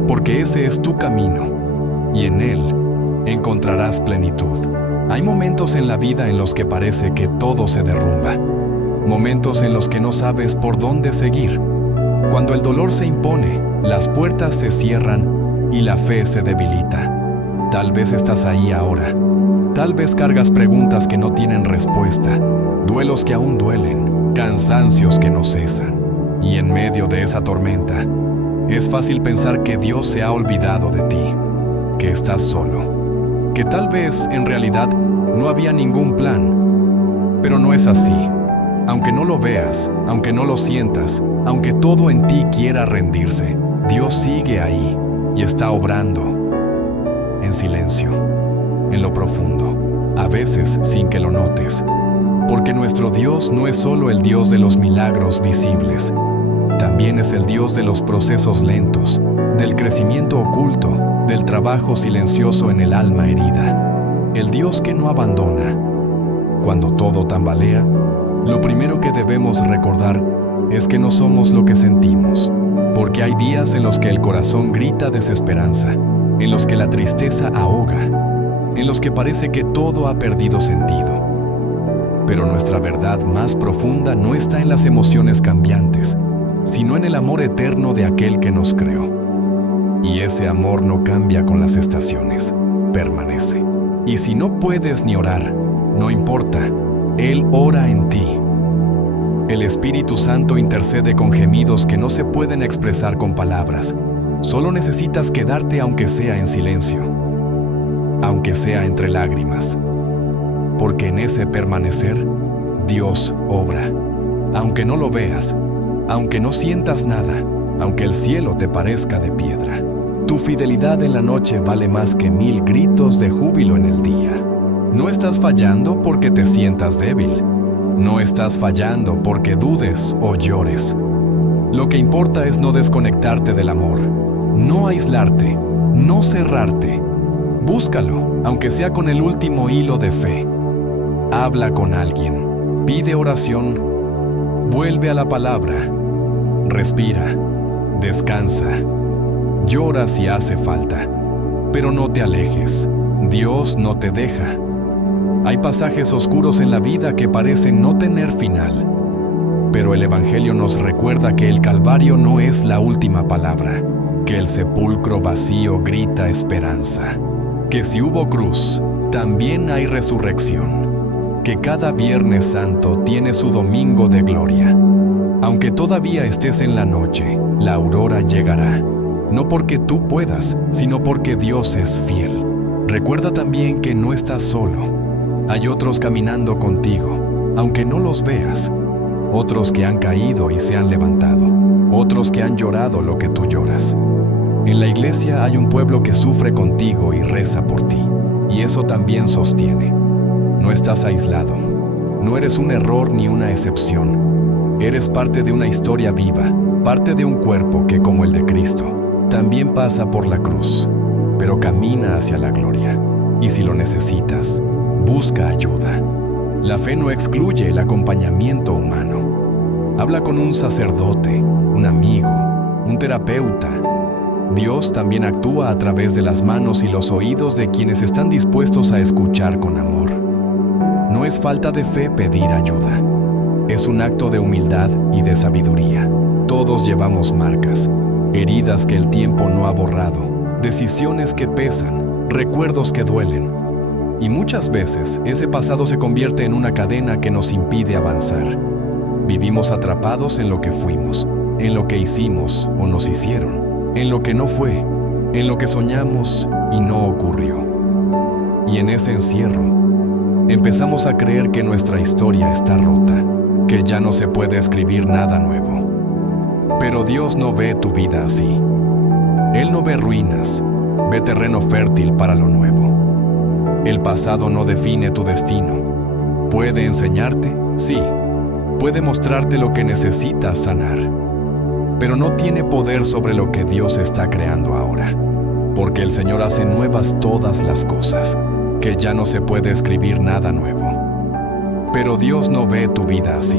porque ese es tu camino, y en él encontrarás plenitud. Hay momentos en la vida en los que parece que todo se derrumba, momentos en los que no sabes por dónde seguir. Cuando el dolor se impone, las puertas se cierran y la fe se debilita. Tal vez estás ahí ahora. Tal vez cargas preguntas que no tienen respuesta, duelos que aún duelen, cansancios que no cesan. Y en medio de esa tormenta, es fácil pensar que Dios se ha olvidado de ti, que estás solo, que tal vez en realidad no había ningún plan. Pero no es así. Aunque no lo veas, aunque no lo sientas, aunque todo en ti quiera rendirse, Dios sigue ahí y está obrando en silencio, en lo profundo, a veces sin que lo notes, porque nuestro Dios no es solo el Dios de los milagros visibles, también es el Dios de los procesos lentos, del crecimiento oculto, del trabajo silencioso en el alma herida, el Dios que no abandona. Cuando todo tambalea, lo primero que debemos recordar es que no somos lo que sentimos, porque hay días en los que el corazón grita desesperanza, en los que la tristeza ahoga, en los que parece que todo ha perdido sentido. Pero nuestra verdad más profunda no está en las emociones cambiantes, sino en el amor eterno de aquel que nos creó. Y ese amor no cambia con las estaciones, permanece. Y si no puedes ni orar, no importa, Él ora en ti. El Espíritu Santo intercede con gemidos que no se pueden expresar con palabras. Solo necesitas quedarte aunque sea en silencio, aunque sea entre lágrimas, porque en ese permanecer, Dios obra. Aunque no lo veas, aunque no sientas nada, aunque el cielo te parezca de piedra, tu fidelidad en la noche vale más que 1000 gritos de júbilo en el día. No estás fallando porque te sientas débil. No estás fallando porque dudes o llores. Lo que importa es no desconectarte del amor, no aislarte, no cerrarte. Búscalo, aunque sea con el último hilo de fe. Habla con alguien, pide oración, vuelve a la palabra, respira, descansa, llora si hace falta, pero no te alejes. Dios no te deja. Hay pasajes oscuros en la vida que parecen no tener final, pero el Evangelio nos recuerda que el Calvario no es la última palabra, que el sepulcro vacío grita esperanza, que si hubo cruz, también hay resurrección, que cada Viernes Santo tiene su domingo de gloria. Aunque todavía estés en la noche, la aurora llegará. No porque tú puedas, sino porque Dios es fiel. Recuerda también que no estás solo. Hay otros caminando contigo, aunque no los veas. Otros que han caído y se han levantado. Otros que han llorado lo que tú lloras. En la iglesia hay un pueblo que sufre contigo y reza por ti. Y eso también sostiene. No estás aislado. No eres un error ni una excepción. Eres parte de una historia viva, parte de un cuerpo que, como el de Cristo, también pasa por la cruz, pero camina hacia la gloria. Y si lo necesitas, busca ayuda. La fe no excluye el acompañamiento humano. Habla con un sacerdote, un amigo, un terapeuta. Dios también actúa a través de las manos y los oídos de quienes están dispuestos a escuchar con amor. No es falta de fe pedir ayuda. Es un acto de humildad y de sabiduría. Todos llevamos marcas, heridas que el tiempo no ha borrado, decisiones que pesan, recuerdos que duelen. Y muchas veces ese pasado se convierte en una cadena que nos impide avanzar. Vivimos atrapados en lo que fuimos, en lo que hicimos o nos hicieron, en lo que no fue, en lo que soñamos y no ocurrió. Y en ese encierro, empezamos a creer que nuestra historia está rota, que ya no se puede escribir nada nuevo. Pero Dios no ve tu vida así. Él no ve ruinas, ve terreno fértil para lo nuevo. El pasado no define tu destino. ¿Puede enseñarte? Sí. Puede mostrarte lo que necesitas sanar. Pero no tiene poder sobre lo que Dios está creando ahora. Porque el Señor hace nuevas todas las cosas, que ya no se puede escribir nada nuevo. Pero Dios no ve tu vida así.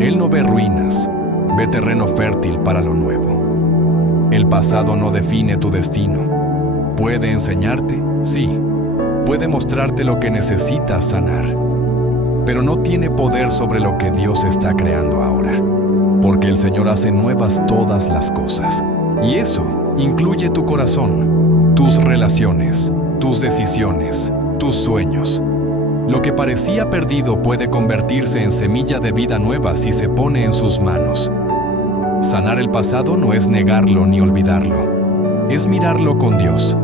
Él no ve ruinas, ve terreno fértil para lo nuevo. El pasado no define tu destino. ¿Puede enseñarte? Sí. Puede mostrarte lo que necesitas sanar. Pero no tiene poder sobre lo que Dios está creando ahora. Porque el Señor hace nuevas todas las cosas. Y eso incluye tu corazón, tus relaciones, tus decisiones, tus sueños. Lo que parecía perdido puede convertirse en semilla de vida nueva si se pone en sus manos. Sanar el pasado no es negarlo ni olvidarlo. Es mirarlo con Dios.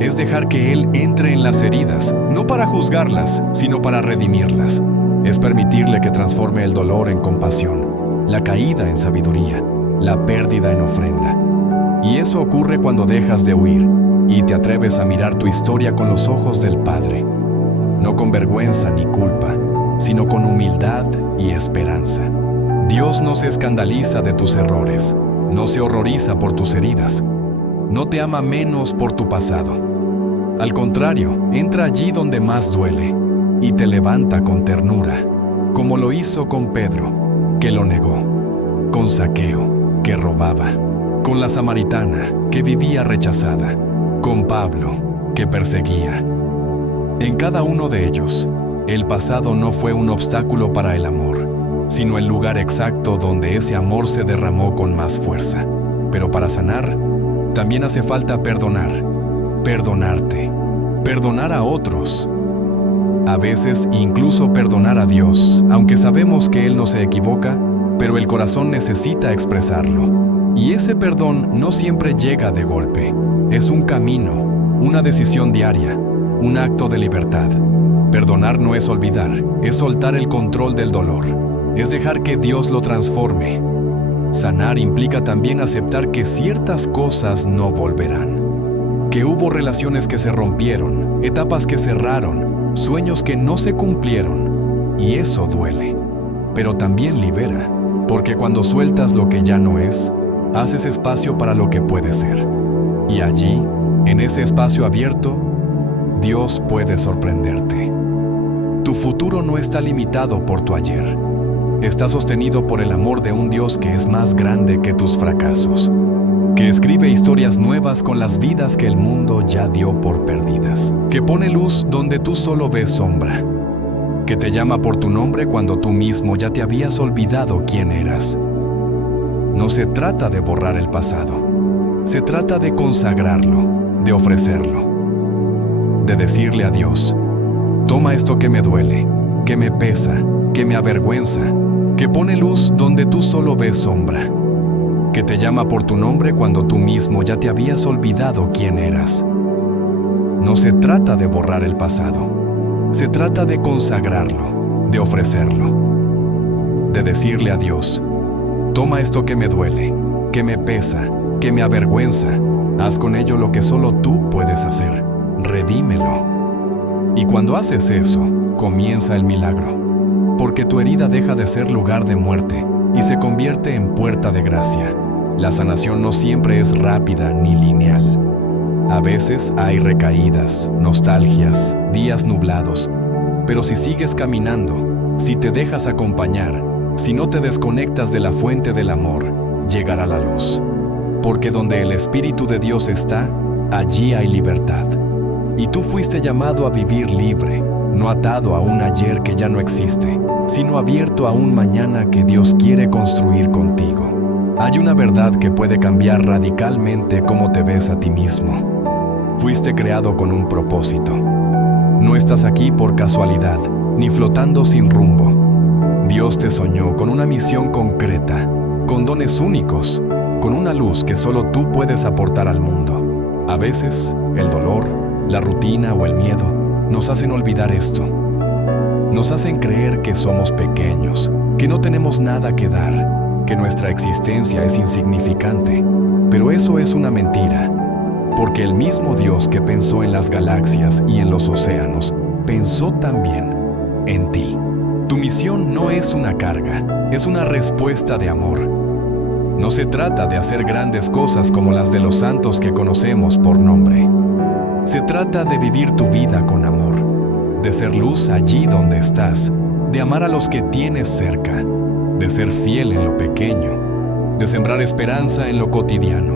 Es dejar que Él entre en las heridas, no para juzgarlas, sino para redimirlas. Es permitirle que transforme el dolor en compasión, la caída en sabiduría, la pérdida en ofrenda. Y eso ocurre cuando dejas de huir y te atreves a mirar tu historia con los ojos del Padre. No con vergüenza ni culpa, sino con humildad y esperanza. Dios no se escandaliza de tus errores, no se horroriza por tus heridas, no te ama menos por tu pasado. Al contrario, entra allí donde más duele y te levanta con ternura, como lo hizo con Pedro, que lo negó, con Zaqueo, que robaba, con la samaritana, que vivía rechazada, con Pablo, que perseguía. En cada uno de ellos, el pasado no fue un obstáculo para el amor, sino el lugar exacto donde ese amor se derramó con más fuerza. Pero para sanar, también hace falta perdonar, perdonarte, perdonar a otros. A veces incluso perdonar a Dios, aunque sabemos que Él no se equivoca, pero el corazón necesita expresarlo. Y ese perdón no siempre llega de golpe. Es un camino, una decisión diaria, un acto de libertad. Perdonar no es olvidar, es soltar el control del dolor. Es dejar que Dios lo transforme. Sanar implica también aceptar que ciertas cosas no volverán. Que hubo relaciones que se rompieron, etapas que cerraron, sueños que no se cumplieron. Y eso duele, pero también libera. Porque cuando sueltas lo que ya no es, haces espacio para lo que puede ser. Y allí, en ese espacio abierto, Dios puede sorprenderte. Tu futuro no está limitado por tu ayer. Está sostenido por el amor de un Dios que es más grande que tus fracasos, que escribe historias nuevas con las vidas que el mundo ya dio por perdidas, que pone luz donde tú solo ves sombra, que te llama por tu nombre cuando tú mismo ya te habías olvidado quién eras. No se trata de borrar el pasado, se trata de consagrarlo, de ofrecerlo, de decirle a Dios: toma esto que me duele, que me pesa, que me avergüenza, que pone luz donde tú solo ves sombra, que te llama por tu nombre cuando tú mismo ya te habías olvidado quién eras. No se trata de borrar el pasado, se trata de consagrarlo, de ofrecerlo, de decirle a Dios: toma esto que me duele, que me pesa, que me avergüenza, haz con ello lo que solo tú puedes hacer, redímelo. Y cuando haces eso, comienza el milagro, porque tu herida deja de ser lugar de muerte y se convierte en puerta de gracia. La sanación no siempre es rápida ni lineal. A veces hay recaídas, nostalgias, días nublados, pero si sigues caminando, si te dejas acompañar, si no te desconectas de la fuente del amor, llegará la luz. Porque donde el Espíritu de Dios está, allí hay libertad. Y tú fuiste llamado a vivir libre, no atado a un ayer que ya no existe, sino abierto a un mañana que Dios quiere construir contigo. Hay una verdad que puede cambiar radicalmente cómo te ves a ti mismo. Fuiste creado con un propósito. No estás aquí por casualidad, ni flotando sin rumbo. Dios te soñó con una misión concreta, con dones únicos, con una luz que solo tú puedes aportar al mundo. A veces, el dolor, la rutina o el miedo nos hacen olvidar esto. Nos hacen creer que somos pequeños, que no tenemos nada que dar, que nuestra existencia es insignificante. Pero eso es una mentira, porque el mismo Dios que pensó en las galaxias y en los océanos, pensó también en ti. Tu misión no es una carga, es una respuesta de amor. No se trata de hacer grandes cosas como las de los santos que conocemos por nombre. Se trata de vivir tu vida con amor, de ser luz allí donde estás, de amar a los que tienes cerca, de ser fiel en lo pequeño, de sembrar esperanza en lo cotidiano.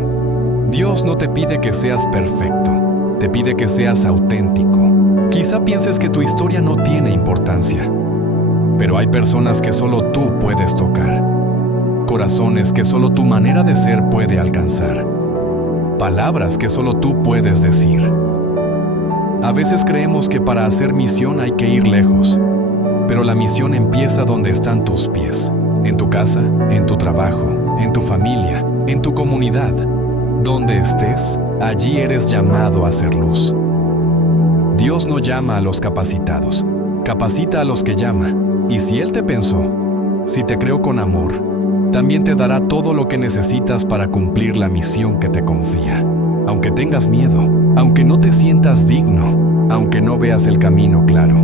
Dios no te pide que seas perfecto, te pide que seas auténtico. Quizá pienses que tu historia no tiene importancia, pero hay personas que solo tú puedes tocar, corazones que solo tu manera de ser puede alcanzar, palabras que solo tú puedes decir. A veces creemos que para hacer misión hay que ir lejos, pero la misión empieza donde están tus pies, en tu casa, en tu trabajo, en tu familia, en tu comunidad. Donde estés, allí eres llamado a ser luz. Dios no llama a los capacitados, capacita a los que llama. Y si Él te pensó, si te creó con amor, también te dará todo lo que necesitas para cumplir la misión que te confía. Aunque tengas miedo, aunque no te sientas digno, aunque no veas el camino claro.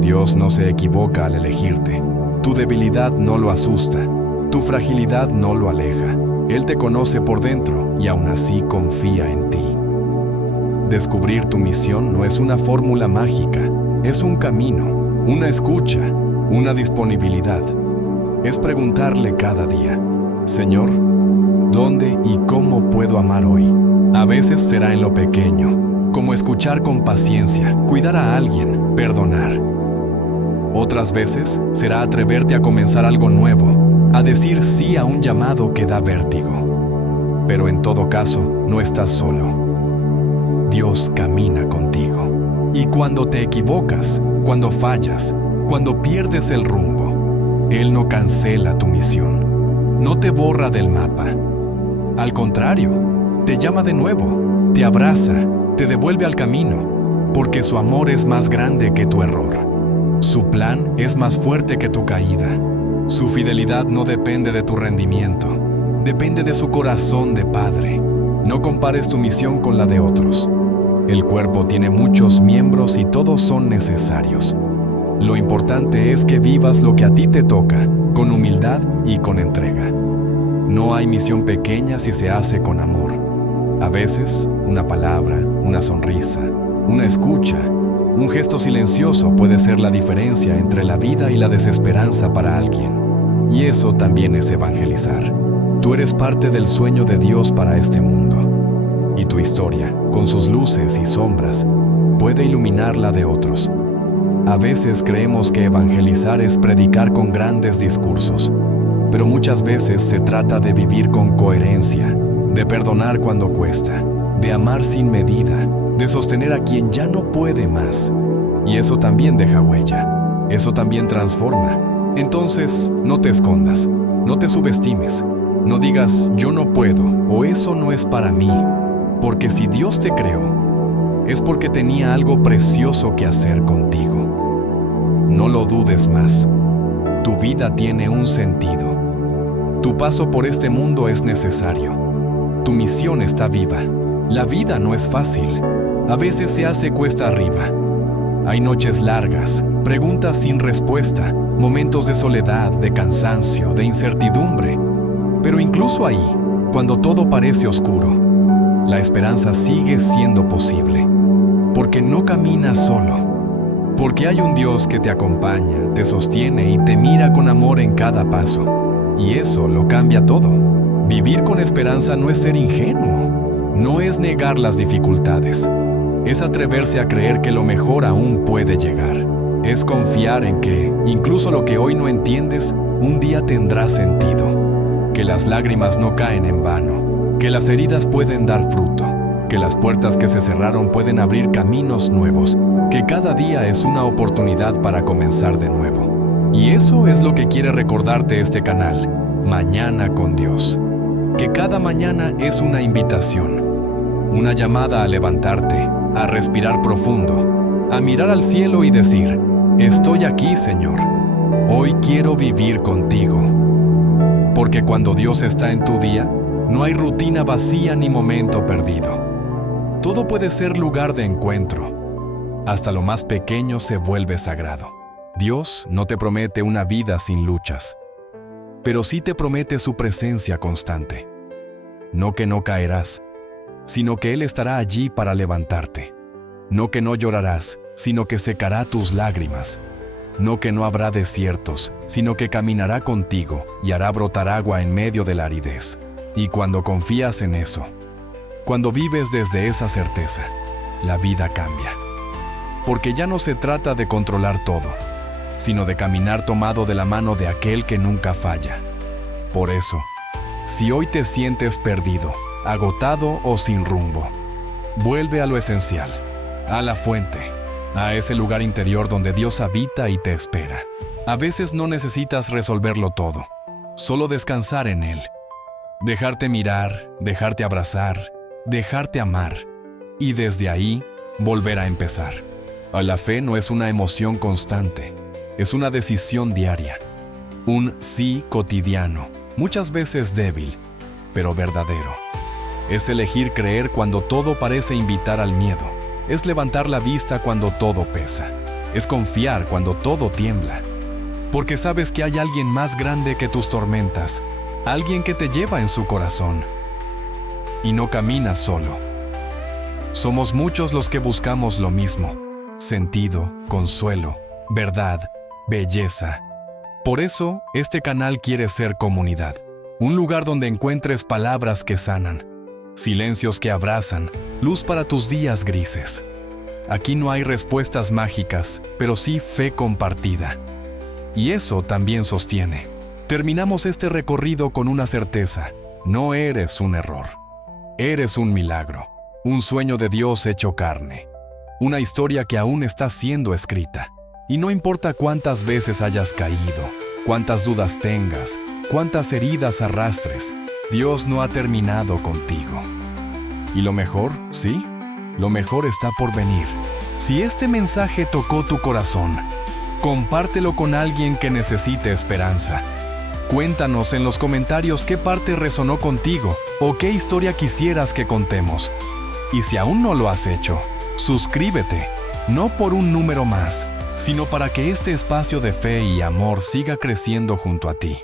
Dios no se equivoca al elegirte. Tu debilidad no lo asusta, tu fragilidad no lo aleja. Él te conoce por dentro y aún así confía en ti. Descubrir tu misión no es una fórmula mágica, es un camino, una escucha, una disponibilidad. Es preguntarle cada día: Señor, ¿dónde y cómo puedo amar hoy? A veces será en lo pequeño, como escuchar con paciencia, cuidar a alguien, perdonar. Otras veces será atreverte a comenzar algo nuevo, a decir sí a un llamado que da vértigo. Pero en todo caso, no estás solo. Dios camina contigo. Y cuando te equivocas, cuando fallas, cuando pierdes el rumbo, Él no cancela tu misión, no te borra del mapa. Al contrario, te llama de nuevo, te abraza, te devuelve al camino, porque su amor es más grande que tu error. Su plan es más fuerte que tu caída. Su fidelidad no depende de tu rendimiento, depende de su corazón de padre. No compares tu misión con la de otros. El cuerpo tiene muchos miembros y todos son necesarios. Lo importante es que vivas lo que a ti te toca, con humildad y con entrega. No hay misión pequeña si se hace con amor. A veces, una palabra, una sonrisa, una escucha, un gesto silencioso puede ser la diferencia entre la vida y la desesperanza para alguien. Y eso también es evangelizar. Tú eres parte del sueño de Dios para este mundo. Y tu historia, con sus luces y sombras, puede iluminar la de otros. A veces creemos que evangelizar es predicar con grandes discursos, pero muchas veces se trata de vivir con coherencia, de perdonar cuando cuesta, de amar sin medida, de sostener a quien ya no puede más. Y eso también deja huella, eso también transforma. Entonces, no te escondas, no te subestimes, no digas yo no puedo o eso no es para mí, porque si Dios te creó, es porque tenía algo precioso que hacer contigo. No lo dudes más. Tu vida tiene un sentido. Tu paso por este mundo es necesario. Tu misión está viva. La vida no es fácil. A veces se hace cuesta arriba. Hay noches largas, preguntas sin respuesta, momentos de soledad, de cansancio, de incertidumbre. Pero incluso ahí, cuando todo parece oscuro, la esperanza sigue siendo posible. Porque no caminas solo. Porque hay un Dios que te acompaña, te sostiene y te mira con amor en cada paso. Y eso lo cambia todo. Vivir con esperanza no es ser ingenuo, no es negar las dificultades. Es atreverse a creer que lo mejor aún puede llegar. Es confiar en que, incluso lo que hoy no entiendes, un día tendrá sentido. Que las lágrimas no caen en vano, que las heridas pueden dar fruto, que las puertas que se cerraron pueden abrir caminos nuevos, que cada día es una oportunidad para comenzar de nuevo. Y eso es lo que quiere recordarte este canal, Mañana con Dios. Que cada mañana es una invitación, una llamada a levantarte, a respirar profundo, a mirar al cielo y decir, estoy aquí, Señor. Hoy quiero vivir contigo. Porque cuando Dios está en tu día, no hay rutina vacía ni momento perdido. Todo puede ser lugar de encuentro. Hasta lo más pequeño se vuelve sagrado. Dios no te promete una vida sin luchas, pero sí te promete su presencia constante. No que no caerás, sino que Él estará allí para levantarte. No que no llorarás, sino que secará tus lágrimas. No que no habrá desiertos, sino que caminará contigo y hará brotar agua en medio de la aridez. Y cuando confías en eso, cuando vives desde esa certeza, la vida cambia. Porque ya no se trata de controlar todo, sino de caminar tomado de la mano de aquel que nunca falla. Por eso, si hoy te sientes perdido, agotado o sin rumbo, vuelve a lo esencial, a la fuente, a ese lugar interior donde Dios habita y te espera. A veces no necesitas resolverlo todo, solo descansar en Él. Dejarte mirar, dejarte abrazar, dejarte amar, y desde ahí, volver a empezar. La fe no es una emoción constante, es una decisión diaria. Un sí cotidiano, muchas veces débil, pero verdadero. Es elegir creer cuando todo parece invitar al miedo. Es levantar la vista cuando todo pesa. Es confiar cuando todo tiembla. Porque sabes que hay alguien más grande que tus tormentas, alguien que te lleva en su corazón. Y no caminas solo. Somos muchos los que buscamos lo mismo: sentido, consuelo, verdad, belleza. Por eso, este canal quiere ser comunidad. Un lugar donde encuentres palabras que sanan, silencios que abrazan, luz para tus días grises. Aquí no hay respuestas mágicas, pero sí fe compartida. Y eso también sostiene. Terminamos este recorrido con una certeza: no eres un error. Eres un milagro, un sueño de Dios hecho carne. Una historia que aún está siendo escrita. Y no importa cuántas veces hayas caído, cuántas dudas tengas, cuántas heridas arrastres, Dios no ha terminado contigo. Y lo mejor, sí, lo mejor está por venir. Si este mensaje tocó tu corazón, compártelo con alguien que necesite esperanza. Cuéntanos en los comentarios qué parte resonó contigo o qué historia quisieras que contemos. Y si aún no lo has hecho, suscríbete, no por un número más, sino para que este espacio de fe y amor siga creciendo junto a ti.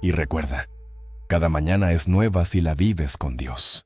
Y recuerda, cada mañana es nueva si la vives con Dios.